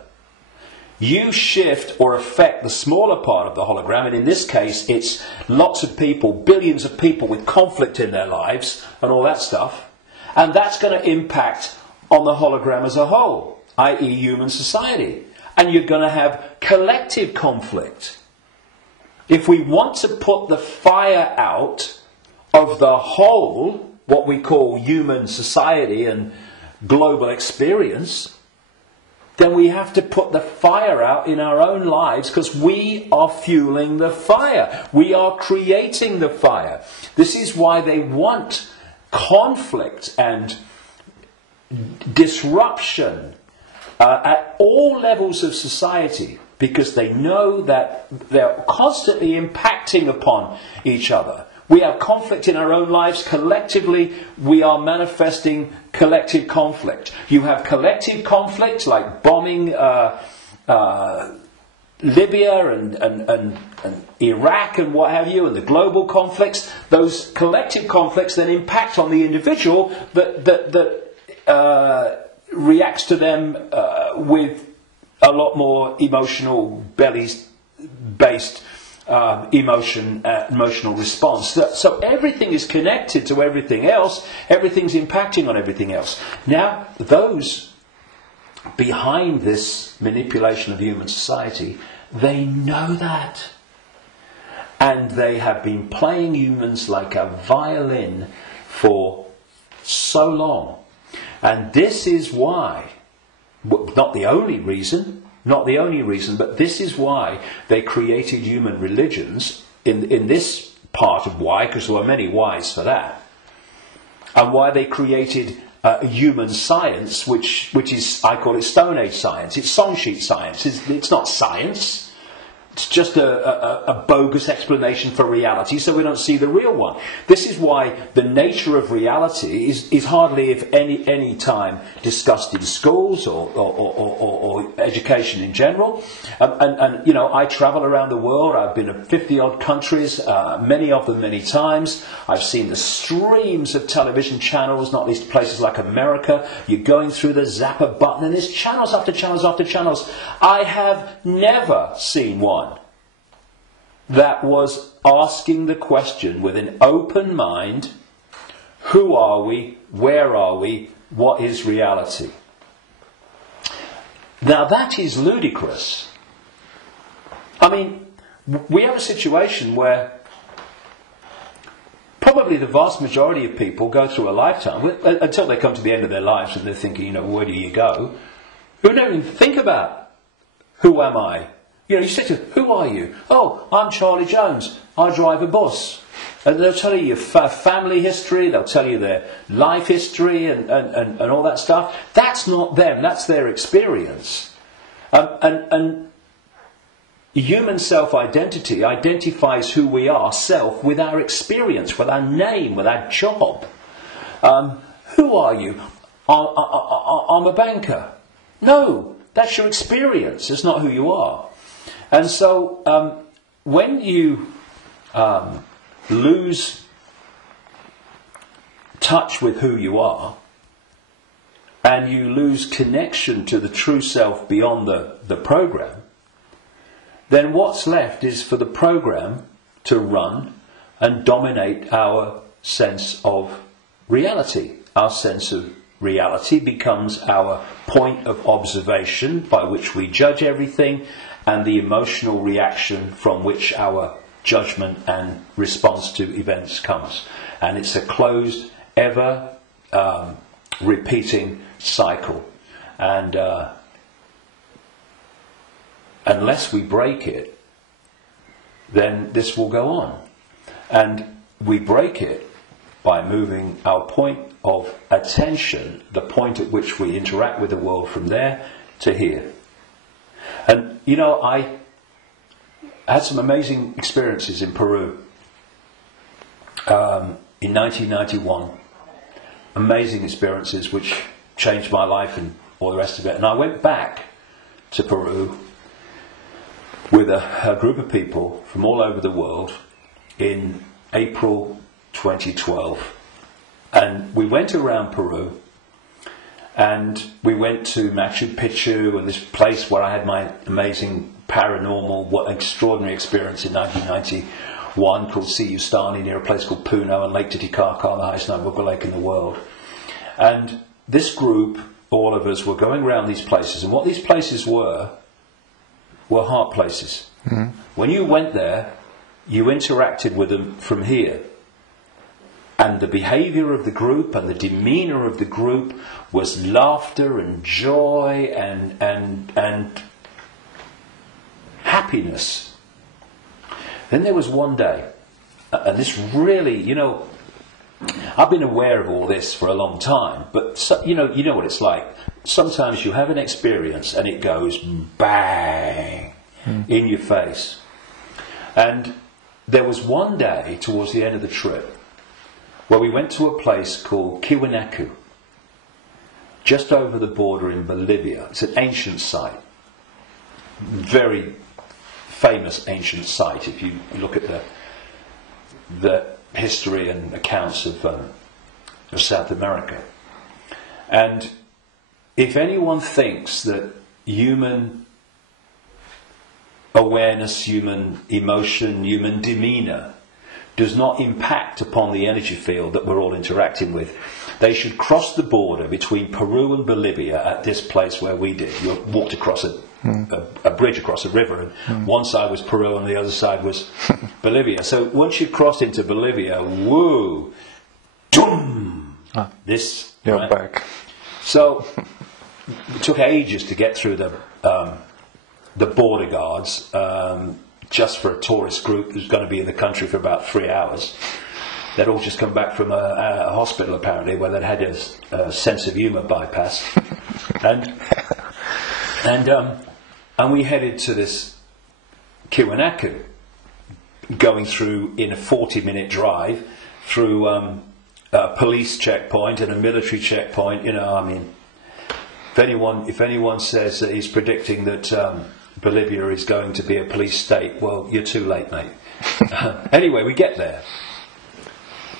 You shift or affect the smaller part of the hologram, and in this case it's lots of people, billions of people with conflict in their lives and all that stuff, and that's going to impact on the hologram as a whole, i.e. human society. And you're going to have collective conflict. If we want to put the fire out of the whole, what we call human society and global experience, then we have to put the fire out in our own lives, because we are fueling the fire. We are creating the fire. This is why they want conflict and disruption at all levels of society, because they know that they're constantly impacting upon each other. We have conflict in our own lives. Collectively, we are manifesting collective conflict. You have collective conflict like bombing Libya and Iraq and what have you, and the global conflicts. Those collective conflicts then impact on the individual that reacts to them with a lot more emotional, based emotional response. So everything is connected to everything else. Everything's impacting on everything else. Now, those behind this manipulation of human society, they know that. And they have been playing humans like a violin for so long. And this is why, not the only reason, but this is why they created human religions in this part of why, because there were many whys for that, and why they created human science, which is, I call it Stone Age science. It's song sheet science. It's not science. it's just a bogus explanation for reality, so we don't see the real one. This is why the nature of reality is hardly, if any time, discussed in schools or education in general. And you know, I travel around the world. I've been to 50-odd countries, many of them many times. I've seen the streams of television channels, not least places like America. You're going through the zapper button, and there's channels after channels after channels. I have never seen one that was asking the question with an open mind: who are we? Where are we? What is reality? Now that is ludicrous. I mean, we have a situation where probably the vast majority of people go through a lifetime, until they come to the end of their lives and they're thinking, you know, where do you go? Who don't even think about, who am I? You know, you say to them, who are you? Oh, I'm Charlie Jones. I drive a bus. And they'll tell you your family history, they'll tell you their life history and all that stuff. That's not them, that's their experience. And human self-identity identifies who we are, self, with our experience, with our name, with our job. Who are you? I'm a banker. No, that's your experience, it's not who you are. And so when you lose touch with who you are, and you lose connection to the true self beyond the program, then what's left is for the program to run and dominate our sense of reality. Our sense of reality becomes our point of observation by which we judge everything, and the emotional reaction from which our judgment and response to events comes. And it's a closed, ever repeating cycle. And unless we break it, then this will go on. And we break it by moving our point of attention, the point at which we interact with the world, from there to here. And you know, I had some amazing experiences in Peru in 1991. Amazing experiences which changed my life and all the rest of it. And I went back to Peru with a group of people from all over the world in April 2012. And we went around Peru, and we went to Machu Picchu and this place where I had my amazing paranormal, what extraordinary experience in 1991 called Siyustani, near a place called Puno, and Lake Titicaca, the highest known rubber lake in the world. And this group, all of us, were going around these places, and what these places were heart places. Mm-hmm. When you went there, you interacted with them from here. And the behaviour of the group and the demeanour of the group was laughter and joy and happiness. Then there was one day, and this really, you know, I've been aware of all this for a long time, but you know what it's like. Sometimes you have an experience and it goes bang in your face. And there was one day towards the end of the trip where we went to a place called Tiwanaku, just over the border in Bolivia. It's an ancient site, very famous ancient site if you look at the history and accounts of South America. And if anyone thinks that human awareness, human emotion, human demeanour does not impact upon the energy field that we're all interacting with, they should cross the border between Peru and Bolivia at this place where we did. You walked across a bridge across a river, and one side was Peru and the other side was Bolivia. So once you crossed into Bolivia, whoa, doom, this, you're right? back. So it took ages to get through the border guards, just for a tourist group who's going to be in the country for about 3 hours. They'd all just come back from a hospital, apparently, where they'd had a sense of humour bypass. And we headed to this Kiwanaku, going through in a 40-minute drive through a police checkpoint and a military checkpoint. You know, I mean, if anyone says that he's predicting that Bolivia is going to be a police state, well, you're too late, mate. Anyway, we get there,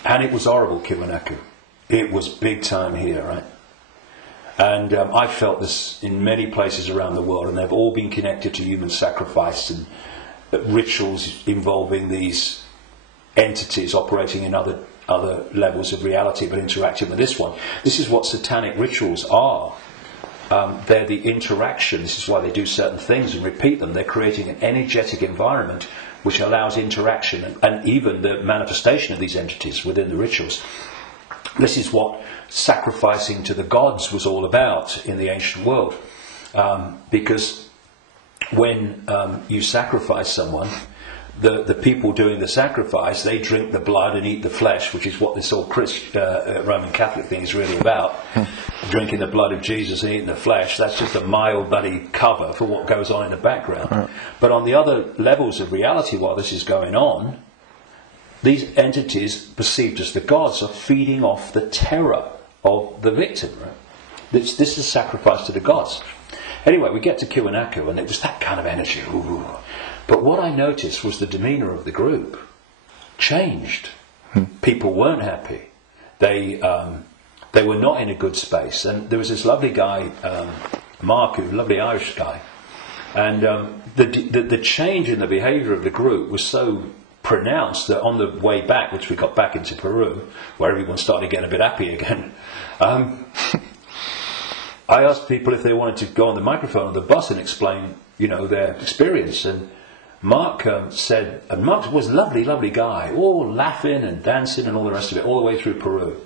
and it was horrible, Kiwanaku. It was big time here, right? And I felt this in many places around the world, and they've all been connected to human sacrifice and rituals involving these entities operating in other levels of reality, but interacting with this one. This is what satanic rituals are. They're the interaction. This is why they do certain things and repeat them. They're creating an energetic environment which allows interaction and even the manifestation of these entities within the rituals. This is what sacrificing to the gods was all about in the ancient world. Because when you sacrifice someone, the people doing the sacrifice, they drink the blood and eat the flesh, which is what this whole Roman Catholic thing is really about. Drinking the blood of Jesus and eating the flesh, that's just a mild bloody cover for what goes on in the background. But on the other levels of reality, while this is going on, these entities, perceived as the gods, are feeding off the terror of the victim. Right? This is sacrifice to the gods. Anyway, we get to Kiwanaku, and it was that kind of energy. Ooh. But what I noticed was the demeanour of the group changed. People weren't happy. They were not in a good space. And there was this lovely guy, Mark, a lovely Irish guy, and the change in the behaviour of the group was so pronounced that on the way back, which we got back into Peru, where everyone started getting a bit happy again, I asked people if they wanted to go on the microphone on the bus and explain, you know, their experience. And Mark said, and Mark was a lovely, lovely guy, all laughing and dancing and all the rest of it, all the way through Peru.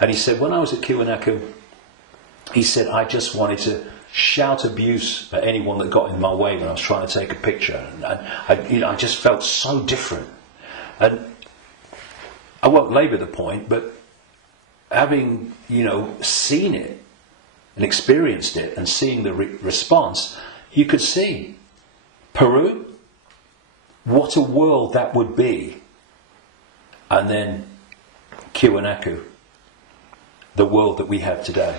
And he said, when I was at Kiwanaku, he said, I just wanted to shout abuse at anyone that got in my way when I was trying to take a picture. And I just felt so different. And I won't labour the point, but having, seen it and experienced it and seeing the response, you could see Peru, what a world that would be. And then Kiwanaku, the world that we have today.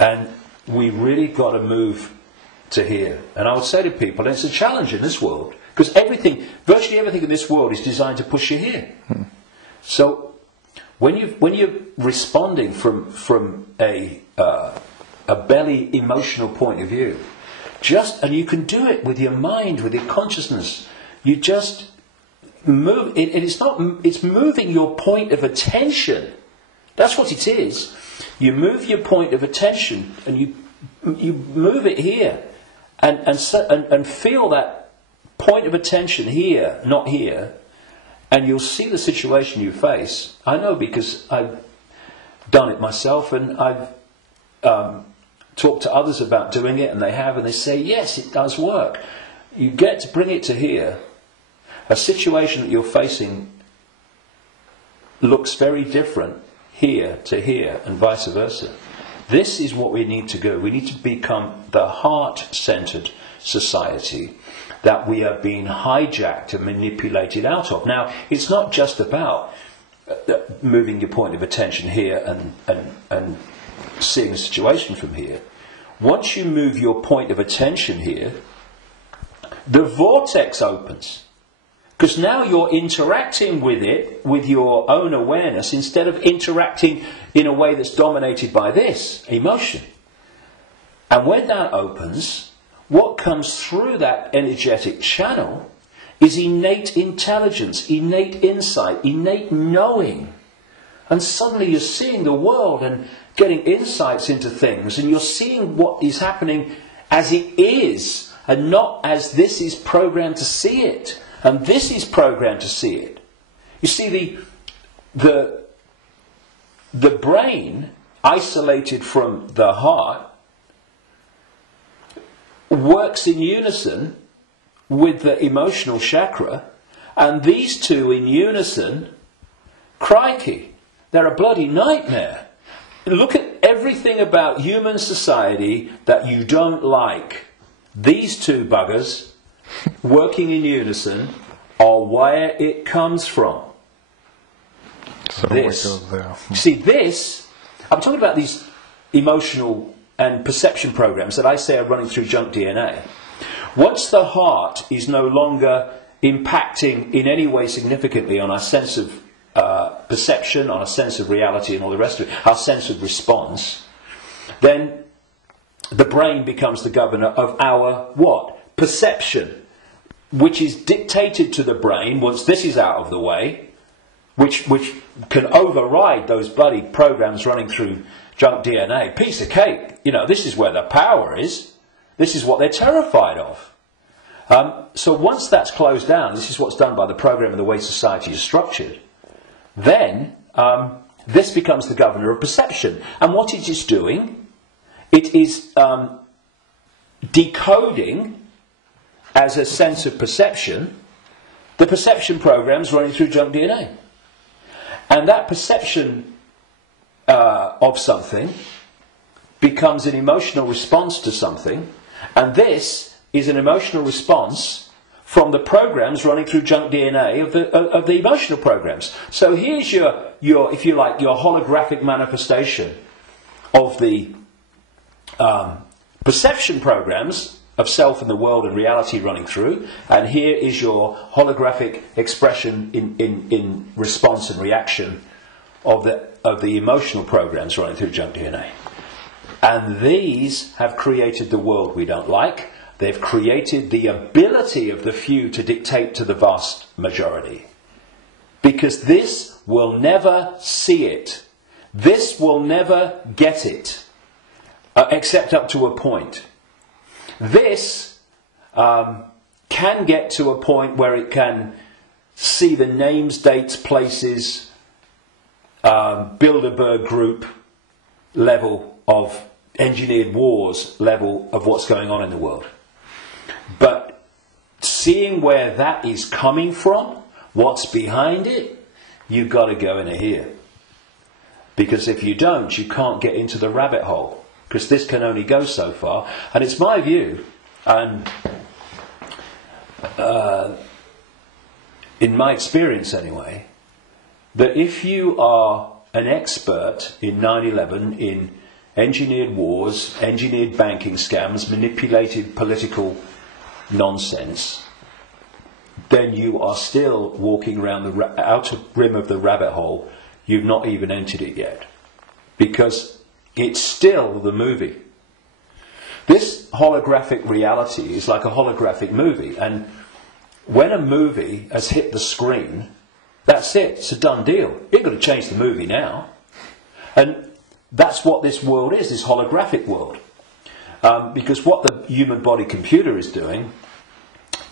And we really got to move to here. And I would say to people, it's a challenge in this world, because virtually everything in this world is designed to push you here. So when you're responding from a belly emotional point of view, and you can do it with your mind, with your consciousness, you just move. It's moving your point of attention. That's what it is. You move your point of attention, and you move it here, and feel that point of attention here, not here, and you'll see the situation you face. I know because I've done it myself, and I've talked to others about doing it, and they have, and they say, yes, it does work. You get to bring it to here. A situation that you're facing looks very different here to here, and vice versa. This is what we need to go. We need to become the heart-centered society that we are being hijacked and manipulated out of. Now, it's not just about moving your point of attention here and seeing the situation from here. Once you move your point of attention here, the vortex opens. Because now you're interacting with it with your own awareness instead of interacting in a way that's dominated by this emotion. And when that opens, what comes through that energetic channel is innate intelligence, innate insight, innate knowing. And suddenly you're seeing the world and getting insights into things, and you're seeing what is happening as it is, and not as this is programmed to see it. And this is programmed to see it. You see, the brain, isolated from the heart, works in unison with the emotional chakra, and these two in unison, crikey, they're a bloody nightmare. Look at everything about human society that you don't like. These two buggers working in unison are where it comes from. So This. we go there. See, this, I'm talking about these emotional and perception programs that I say are running through junk DNA. Once the heart is no longer impacting in any way significantly on our sense of perception, on our sense of reality and all the rest of it, our sense of response, then the brain becomes the governor of our what? Perception, which is dictated to the brain once this is out of the way, which can override those bloody programs running through junk DNA. Piece of cake. You know, this is where the power is. This is what they're terrified of. So once that's closed down, this is what's done by the program and the way society is structured, then this becomes the governor of perception. And what it is doing, it is decoding as a sense of perception the perception programs running through junk DNA. And that perception of something becomes an emotional response to something, and this is an emotional response from the programs running through junk DNA of the emotional programs. So here's your, if you like, your holographic manifestation of the perception programs of self and the world and reality running through, and here is your holographic expression in response and reaction of the emotional programs running through junk DNA. And these have created the world we don't like. They've created the ability of the few to dictate to the vast majority. Because this will never see it. This will never get it. Except up to a point. This can get to a point where it can see the names, dates, places, Bilderberg group level of engineered wars level of what's going on in the world. But seeing where that is coming from, what's behind it, you've got to go into here. Because if you don't, you can't get into the rabbit hole. Because this can only go so far. And it's my view, and in my experience anyway, that if you are an expert in 9/11, in engineered wars, engineered banking scams, manipulated political nonsense, then you are still walking around the outer rim of the rabbit hole. You've not even entered it yet. Because it's still the movie. This holographic reality is like a holographic movie. And when a movie has hit the screen, that's it. It's a done deal. You're going to change the movie now. And that's what this world is, this holographic world. Because what the human body computer is doing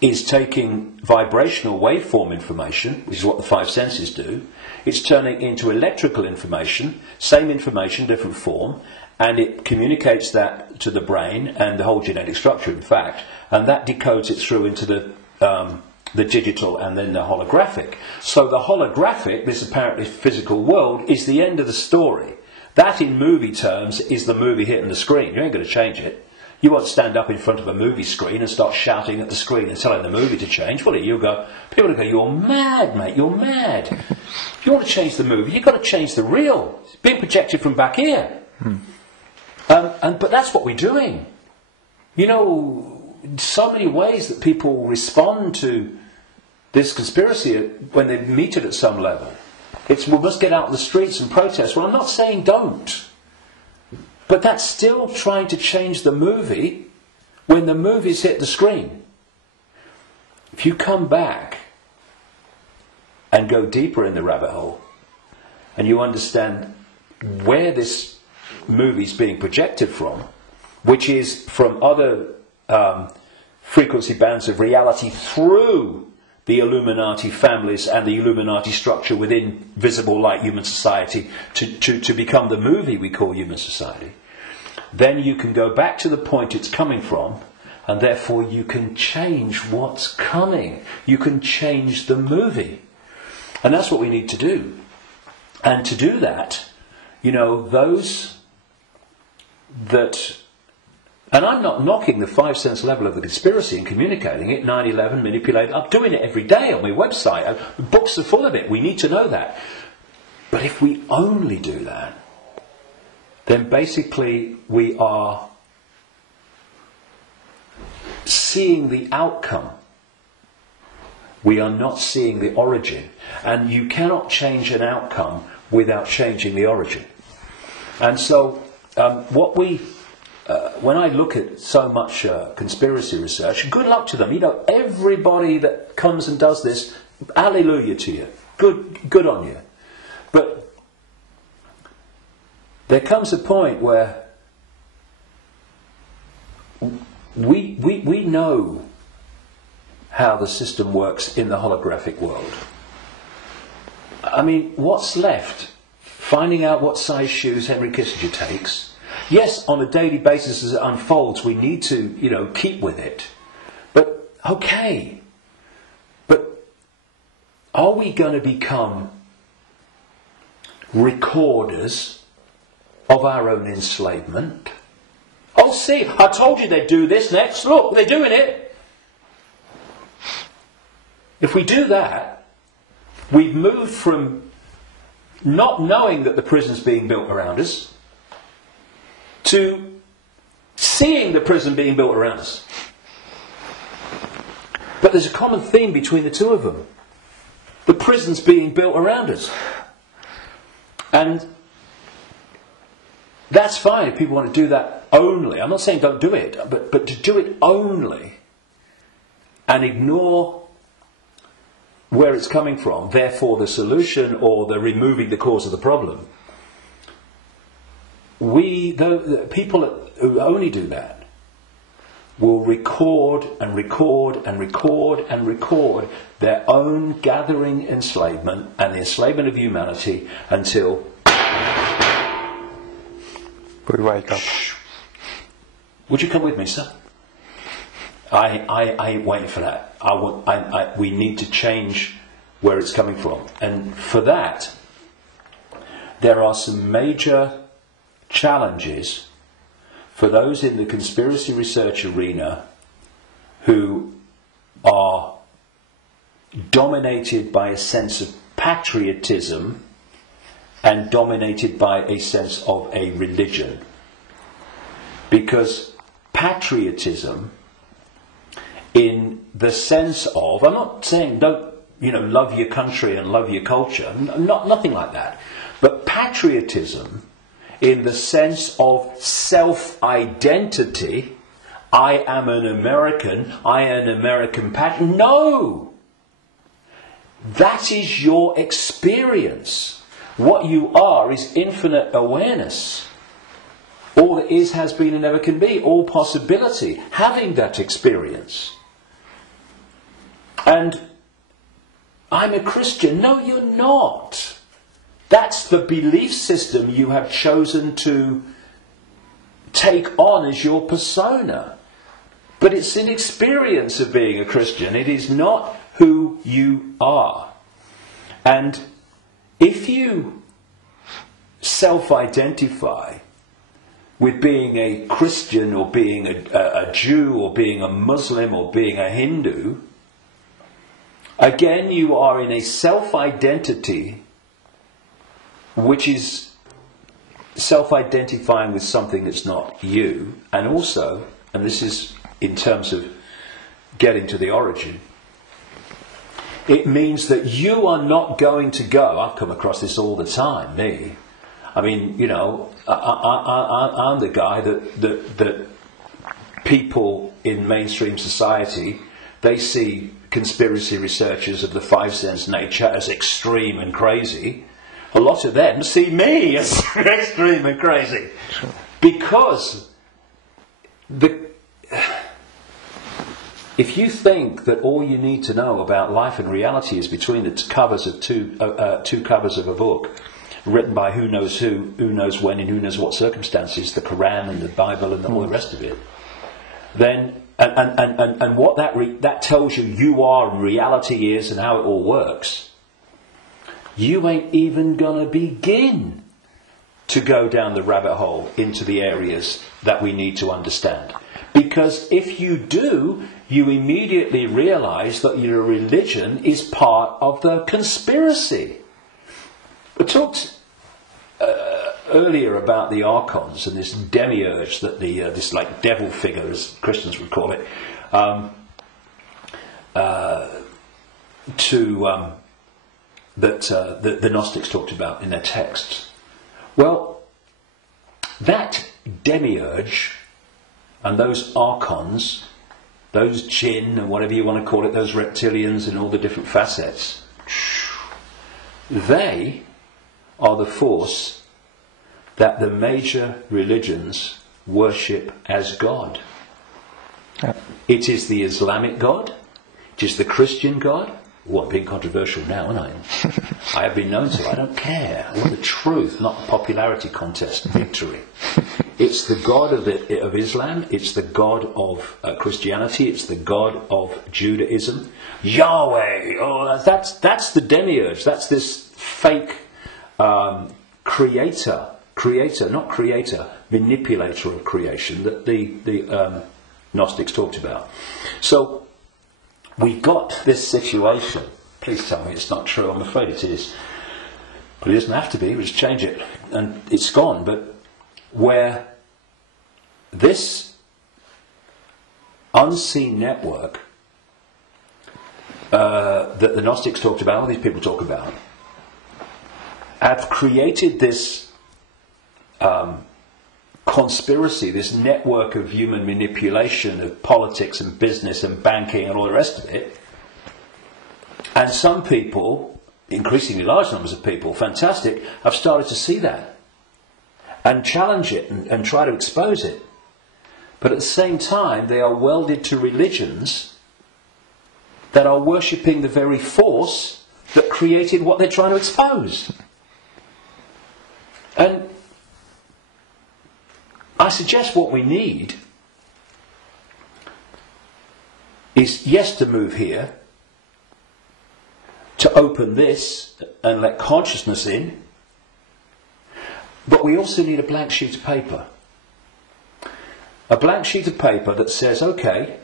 is taking vibrational waveform information, which is what the five senses do. It's turning into electrical information, same information, different form, and it communicates that to the brain and the whole genetic structure, in fact, and that decodes it through into the digital and then the holographic. So the holographic, this apparently physical world, is the end of the story. That, in movie terms, is the movie hitting the screen. You ain't going to change it. You won't stand up in front of a movie screen and start shouting at the screen and telling the movie to change, will you? People will go, you're mad, mate, you're mad. If you want to change the movie, you've got to change the reel. It's being projected from back here. But that's what we're doing. You know, so many ways that people respond to this conspiracy when they meet it at some level. It's, we must get out in the streets and protest. Well, I'm not saying don't. But that's still trying to change the movie when the movie's hit the screen. If you come back and go deeper in the rabbit hole and you understand where this movie's being projected from, which is from other frequency bands of reality through the Illuminati families and the Illuminati structure within visible light human society to become the movie we call human society, then you can go back to the point it's coming from, and therefore you can change what's coming. You can change the movie. And that's what we need to do. And to do that, you know, those that And I'm not knocking the 5 sense level of the conspiracy and communicating it, 9/11, manipulating. I'm doing it every day on my website. Books are full of it. We need to know that. But if we only do that, then basically we are seeing the outcome. We are not seeing the origin. And you cannot change an outcome without changing the origin. And so when I look at so much conspiracy research, good luck to them. You know, everybody that comes and does this, hallelujah to you. Good on you. But there comes a point where we know how the system works in the holographic world. I mean, what's left? Finding out what size shoes Henry Kissinger takes. Yes, on a daily basis as it unfolds, we need to, keep with it. But, okay. But are we going to become recorders of our own enslavement? Oh, see, I told you they'd do this next. Look, they're doing it. If we do that, we've moved from not knowing that the prison's being built around us to seeing the prison being built around us. But there's a common theme between the two of them. The prison's being built around us. And that's fine if people want to do that only. I'm not saying don't do it, but to do it only and ignore where it's coming from, therefore the solution or the removing the cause of the problem. The people who only do that will record and record and record and record their own gathering enslavement and the enslavement of humanity until we wake up. Would you come with me, sir? I ain't waiting for that. We need to change where it's coming from. And for that, there are some major challenges for those in the conspiracy research arena who are dominated by a sense of patriotism and dominated by a sense of a religion. Because patriotism, in the sense of, I'm not saying don't, love your country and love your culture, nothing like that. But patriotism, in the sense of self-identity, I am an American, I am an American patriot. No! That is your experience. What you are is infinite awareness. All that is, has been, and never can be. All possibility. Having that experience. And I'm a Christian. No, you're not. That's the belief system you have chosen to take on as your persona. But it's an experience of being a Christian. It is not who you are. And if you self-identify with being a Christian or being a Jew or being a Muslim or being a Hindu, again you are in a self-identity which is self-identifying with something that's not you. And also, and this is in terms of getting to the origin, it means that you are not going to go, I've come across this all the time, me. I mean, I'm the guy that people in mainstream society, they see conspiracy researchers of the 5 sense nature as extreme and crazy. A lot of them see me as extreme and crazy. Because if you think that all you need to know about life and reality is between the covers of two covers of a book written by who knows when, and who knows what circumstances, the Quran and the Bible and all the rest of it, then and what that tells you are and reality is and how it all works, you ain't even gonna begin to go down the rabbit hole into the areas that we need to understand. Because if you do, you immediately realize that your religion is part of the conspiracy. We talked earlier about the archons and this demiurge, that this like devil figure, as Christians would call it, that the Gnostics talked about in their texts. Well, that demiurge and those archons, those jinn, and whatever you want to call it, those reptilians and all the different facets, they are the force that the major religions worship as God. Yeah. It is the Islamic God, it is the Christian God. Oh, I'm being controversial now, aren't I? I have been known to. I don't care. I want the truth, not the popularity contest victory. It's the God of Islam. It's the God of Christianity. It's the God of Judaism. Yahweh. Oh, that's the demiurge. That's this fake manipulator of creation that the Gnostics talked about. So we've got this situation. Please tell me it's not true. I'm afraid it is. But it doesn't have to be. We just change it. And it's gone. But where this unseen network that the Gnostics talked about, all these people talk about, have created this conspiracy, this network of human manipulation of politics and business and banking and all the rest of it. And some people, increasingly large numbers of people, fantastic, have started to see that and challenge it and try to expose it. But at the same time, they are welded to religions that are worshipping the very force that created what they're trying to expose. And I suggest what we need is, yes, to move here, to open this and let consciousness in, but we also need a blank sheet of paper. A blank sheet of paper that says, okay,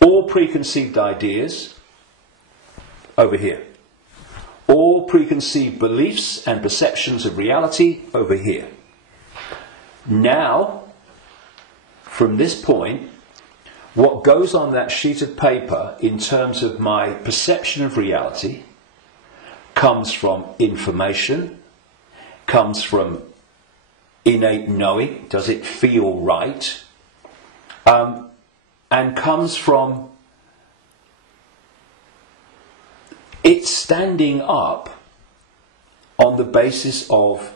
all preconceived ideas over here. All preconceived beliefs and perceptions of reality over here. Now, from this point, what goes on that sheet of paper in terms of my perception of reality comes from information, comes from innate knowing, does it feel right, and comes from it standing up on the basis of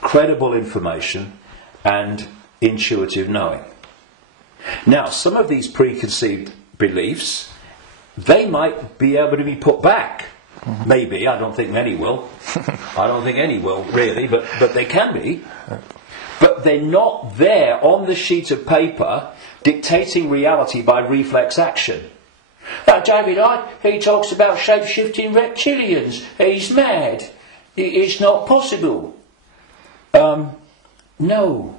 credible information and intuitive knowing. Now, some of these preconceived beliefs, they might be able to be put back. Mm-hmm. Maybe. I don't think many will. I don't think any will, really, but they can be. But they're not there on the sheet of paper dictating reality by reflex action. Now, David Icke, he talks about shape-shifting reptilians. He's mad. It's not possible. No.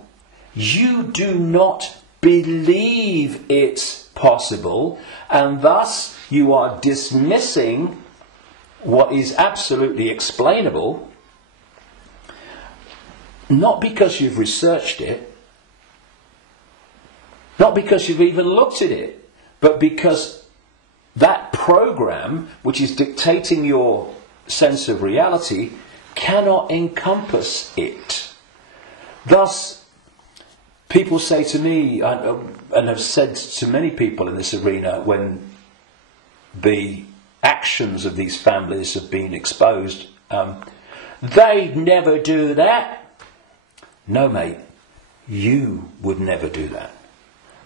You do not believe it's possible, and thus you are dismissing what is absolutely explainable, not because you've researched it, not because you've even looked at it, but because that program, which is dictating your sense of reality, cannot encompass it. Thus, people say to me, and have said to many people in this arena, when the actions of these families have been exposed, they'd never do that. No, mate, you would never do that.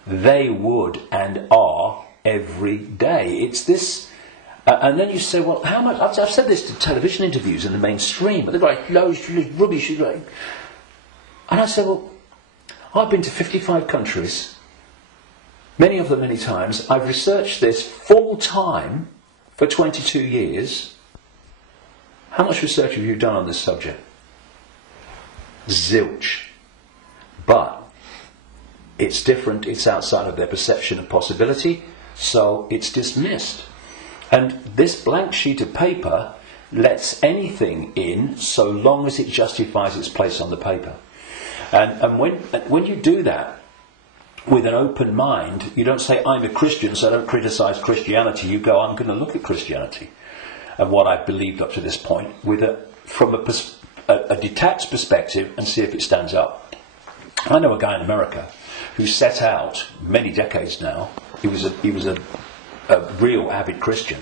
They would and are every day. It's this, and then you say, well, how much? I've said this to television interviews in the mainstream, but they're like, loads of rubbish. And I say, well, I've been to 55 countries, many of them many times. I've researched this full time for 22 years. How much research have you done on this subject? Zilch. But it's different, it's outside of their perception of possibility, so it's dismissed. And this blank sheet of paper lets anything in so long as it justifies its place on the paper. And when you do that with an open mind, you don't say, I'm a Christian, so I don't criticize Christianity. You go, I'm going to look at Christianity and what I've believed up to this point from a detached perspective and see if it stands up. I know a guy in America who set out many decades now. He was a real avid Christian,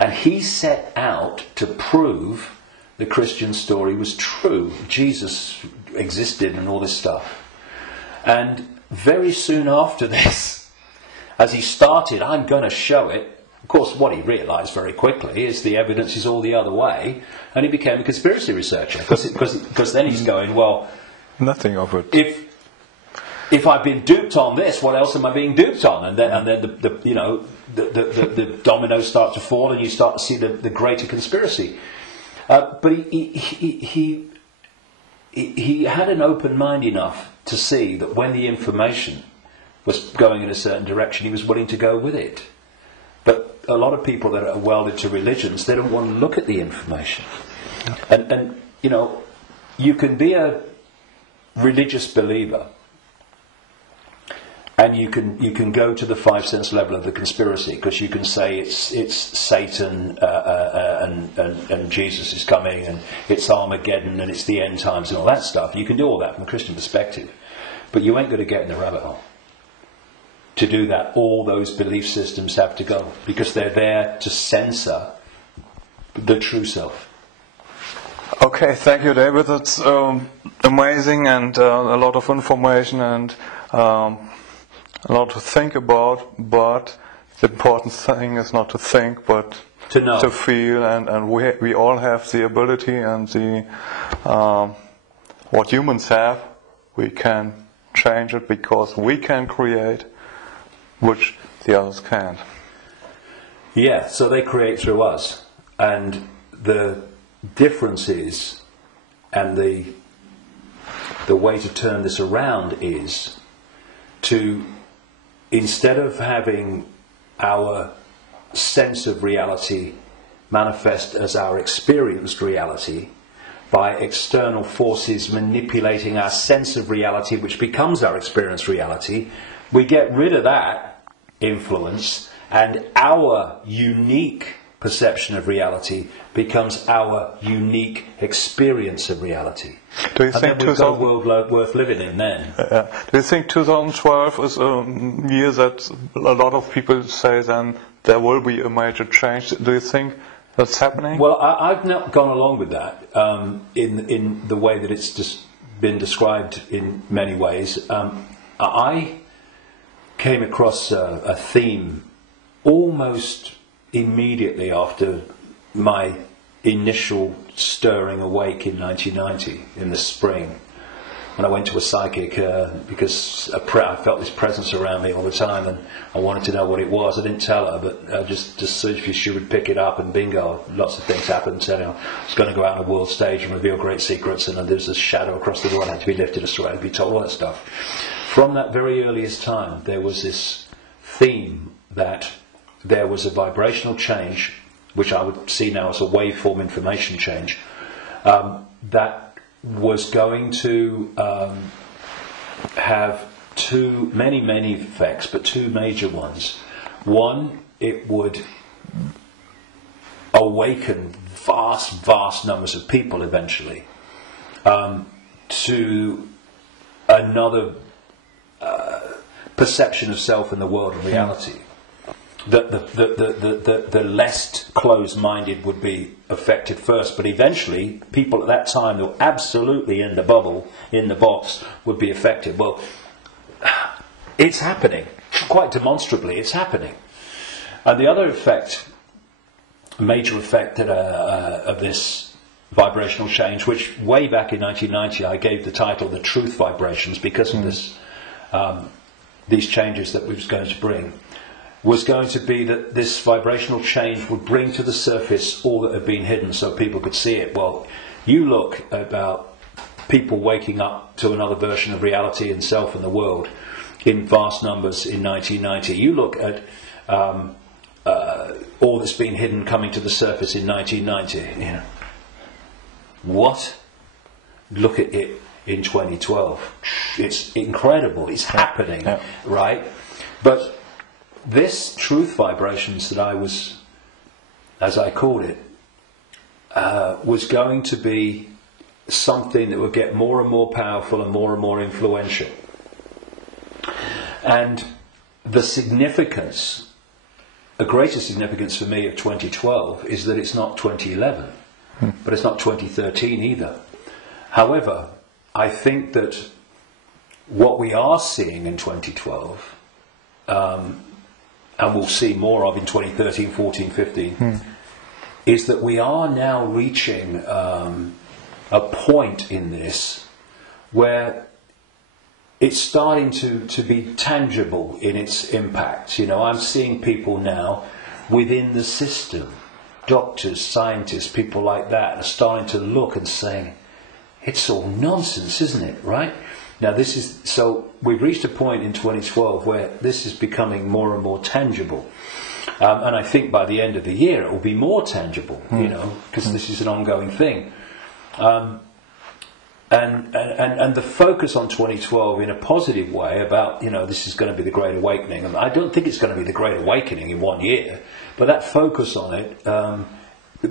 and he set out to prove the Christian story was true. Jesus existed and all this stuff. And very soon after this, as he started, I'm going to show it. Of course, what he realised very quickly is the evidence is all the other way, and he became a conspiracy researcher because then he's going, well, nothing of it. If I've been duped on this, what else am I being duped on? And then the dominoes start to fall, and you start to see the greater conspiracy. But he had an open mind enough to see that when the information was going in a certain direction, he was willing to go with it. But a lot of people that are welded to religions, they don't want to look at the information. And you can be a religious believer, and you can go to the 5 sense level of the conspiracy, because you can say it's Satan and Jesus is coming, and it's Armageddon, and it's the end times and all that stuff. You can do all that from a Christian perspective, but you ain't going to get in the rabbit hole. To do that, all those belief systems have to go, because they're there to censor the true self. Okay, thank you, David. That's amazing, and a lot of information, and a lot to think about. But the important thing is not to think, but to know, to feel, and we all have the ability and the what humans have. We can change it because we can create, which the others can't. Yeah, so they create through us, and the difference is, and the way to turn this around is to, instead of having our sense of reality manifest as our experienced reality by external forces manipulating our sense of reality, which becomes our experienced reality, we get rid of that influence, and our unique perception of reality becomes our unique experience of reality. Do you think we've got a world worth living in then? Do you think 2012 is a year that a lot of people say then there will be a major change? Do you think that's happening? Well, I've not gone along with that in the way that it's just been described in many ways. I came across a theme almost immediately after my initial stirring awake in 1990 in the spring, when I went to a psychic because I felt this presence around me all the time, and I wanted to know what it was. I didn't tell her, but just so she would pick it up, and bingo, lots of things happened. So, I was going to go out on a world stage and reveal great secrets, and there's this shadow across the world had to be lifted, a story had to be told, all that stuff. From that very earliest time, there was this theme that there was a vibrational change, which I would see now as a waveform information change, that was going to have many effects, but two major ones. One, it would awaken vast numbers of people eventually to another perception of self in the world and reality. The less closed-minded would be affected first, but eventually people at that time that were absolutely in the bubble, in the box, would be affected. Well, it's happening. Quite demonstrably, it's happening. And the other effect, major effect of this vibrational change, which way back in 1990 I gave the title The Truth Vibrations because of this, these changes that we was going to bring, was going to be that this vibrational change would bring to the surface all that had been hidden so people could see it. Well, you look about people waking up to another version of reality and self and the world in vast numbers in 1990. You look at all that's been hidden coming to the surface in 1990. You know, what? Look at it in 2012. It's incredible. It's happening, right? But this truth vibrations that I was, as I called it, was going to be something that would get more and more powerful and more influential. And the significance, a greater significance for me of 2012 is that it's not 2011, but it's not 2013 either. However, I think that what we are seeing in 2012, and we'll see more of in 2013, 14, 15, is that we are now reaching a point in this where it's starting to be tangible in its impact. You know, I'm seeing people now within the system, doctors, scientists, people like that, are starting to look and saying, it's all nonsense, isn't it, right? Now this is, so we've reached a point in 2012 where this is becoming more and more tangible. And I think by the end of the year it will be more tangible, you know, because this is an ongoing thing. And the focus on 2012 in a positive way about, you know, this is going to be the Great Awakening. And I don't think it's going to be the Great Awakening in 1 year, but that focus on it,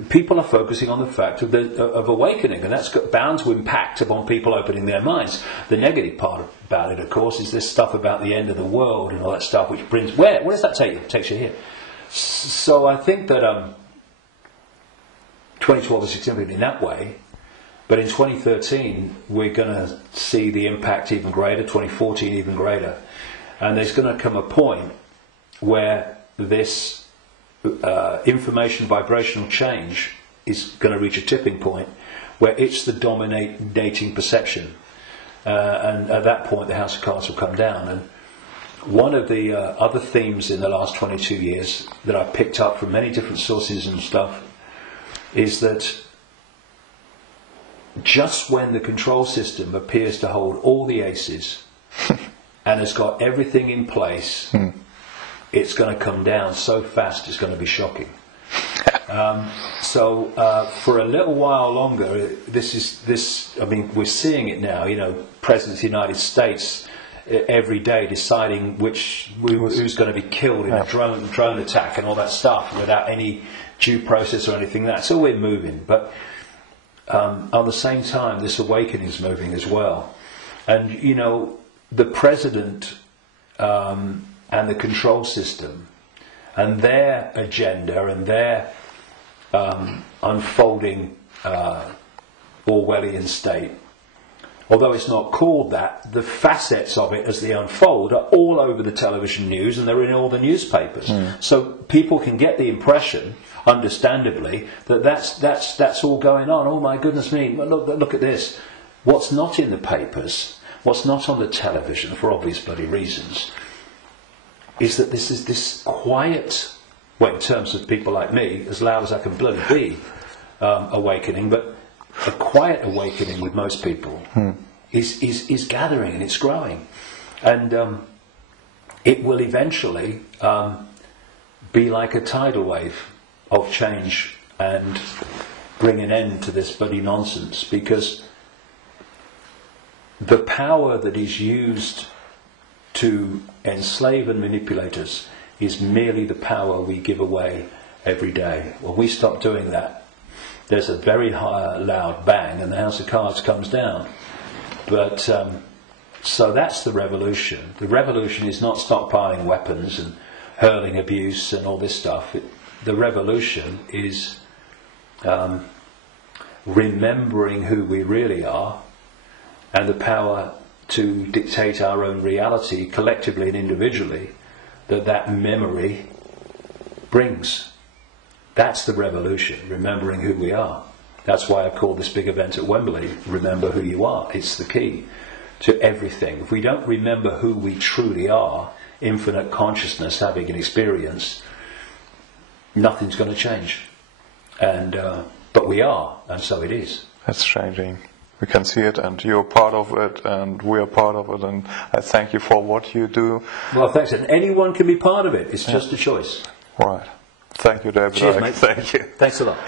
people are focusing on the fact of awakening, and that's bound to impact upon people opening their minds. The negative part about it, of course, is this stuff about the end of the world and all that stuff, which brings, where does that take you? It takes you here. So I think that 2012 is significant in that way. But in 2013, we're going to see the impact even greater, 2014 even greater. And there's going to come a point where this information vibrational change is going to reach a tipping point where it's the dominating perception. And at that point, the House of Cards will come down. And one of the other themes in the last 22 years that I've picked up from many different sources and stuff is that just when the control system appears to hold all the aces and has got everything in place, it's going to come down so fast it's going to be shocking. So for a little while longer, I mean, we're seeing it now, you know, President of the United States every day deciding who's going to be killed in a drone attack and all that stuff without any due process or anything like that. So we're moving, but at the same time, this awakening is moving as well. And, you know, the president and the control system and their agenda and their unfolding Orwellian state, although it's not called that, the facets of it as they unfold are all over the television news and they're in all the newspapers. So people can get the impression, understandably, that that's all going on. Oh my goodness me, look at this. What's not in the papers, what's not on the television, for obvious bloody reasons, is that this is this quiet, well, in terms of people like me, as loud as I can bloody be, awakening, but a quiet awakening with most people is gathering and it's growing. And it will eventually be like a tidal wave of change and bring an end to this bloody nonsense, because the power that is used to enslave and manipulate us is merely the power we give away every day. When we stop doing that, there's a very high, loud bang and the House of Cards comes down. But so that's the revolution. The revolution is not stockpiling weapons and hurling abuse and all this stuff. The revolution is remembering who we really are and the power to dictate our own reality collectively and individually that memory brings. That's the revolution, remembering who we are. That's why I call this big event at Wembley, Remember Who You Are. It's the key to everything. If we don't remember who we truly are, infinite consciousness having an experience, nothing's going to change. And but we are, and so it is. That's changing. we can see it, and you're part of it, and we are part of it, and I thank you for what you do. Well, thanks. And anyone can be part of it. It's just a choice. Right. Thank you, David. Cheers, mate. Thank you. Thanks a lot.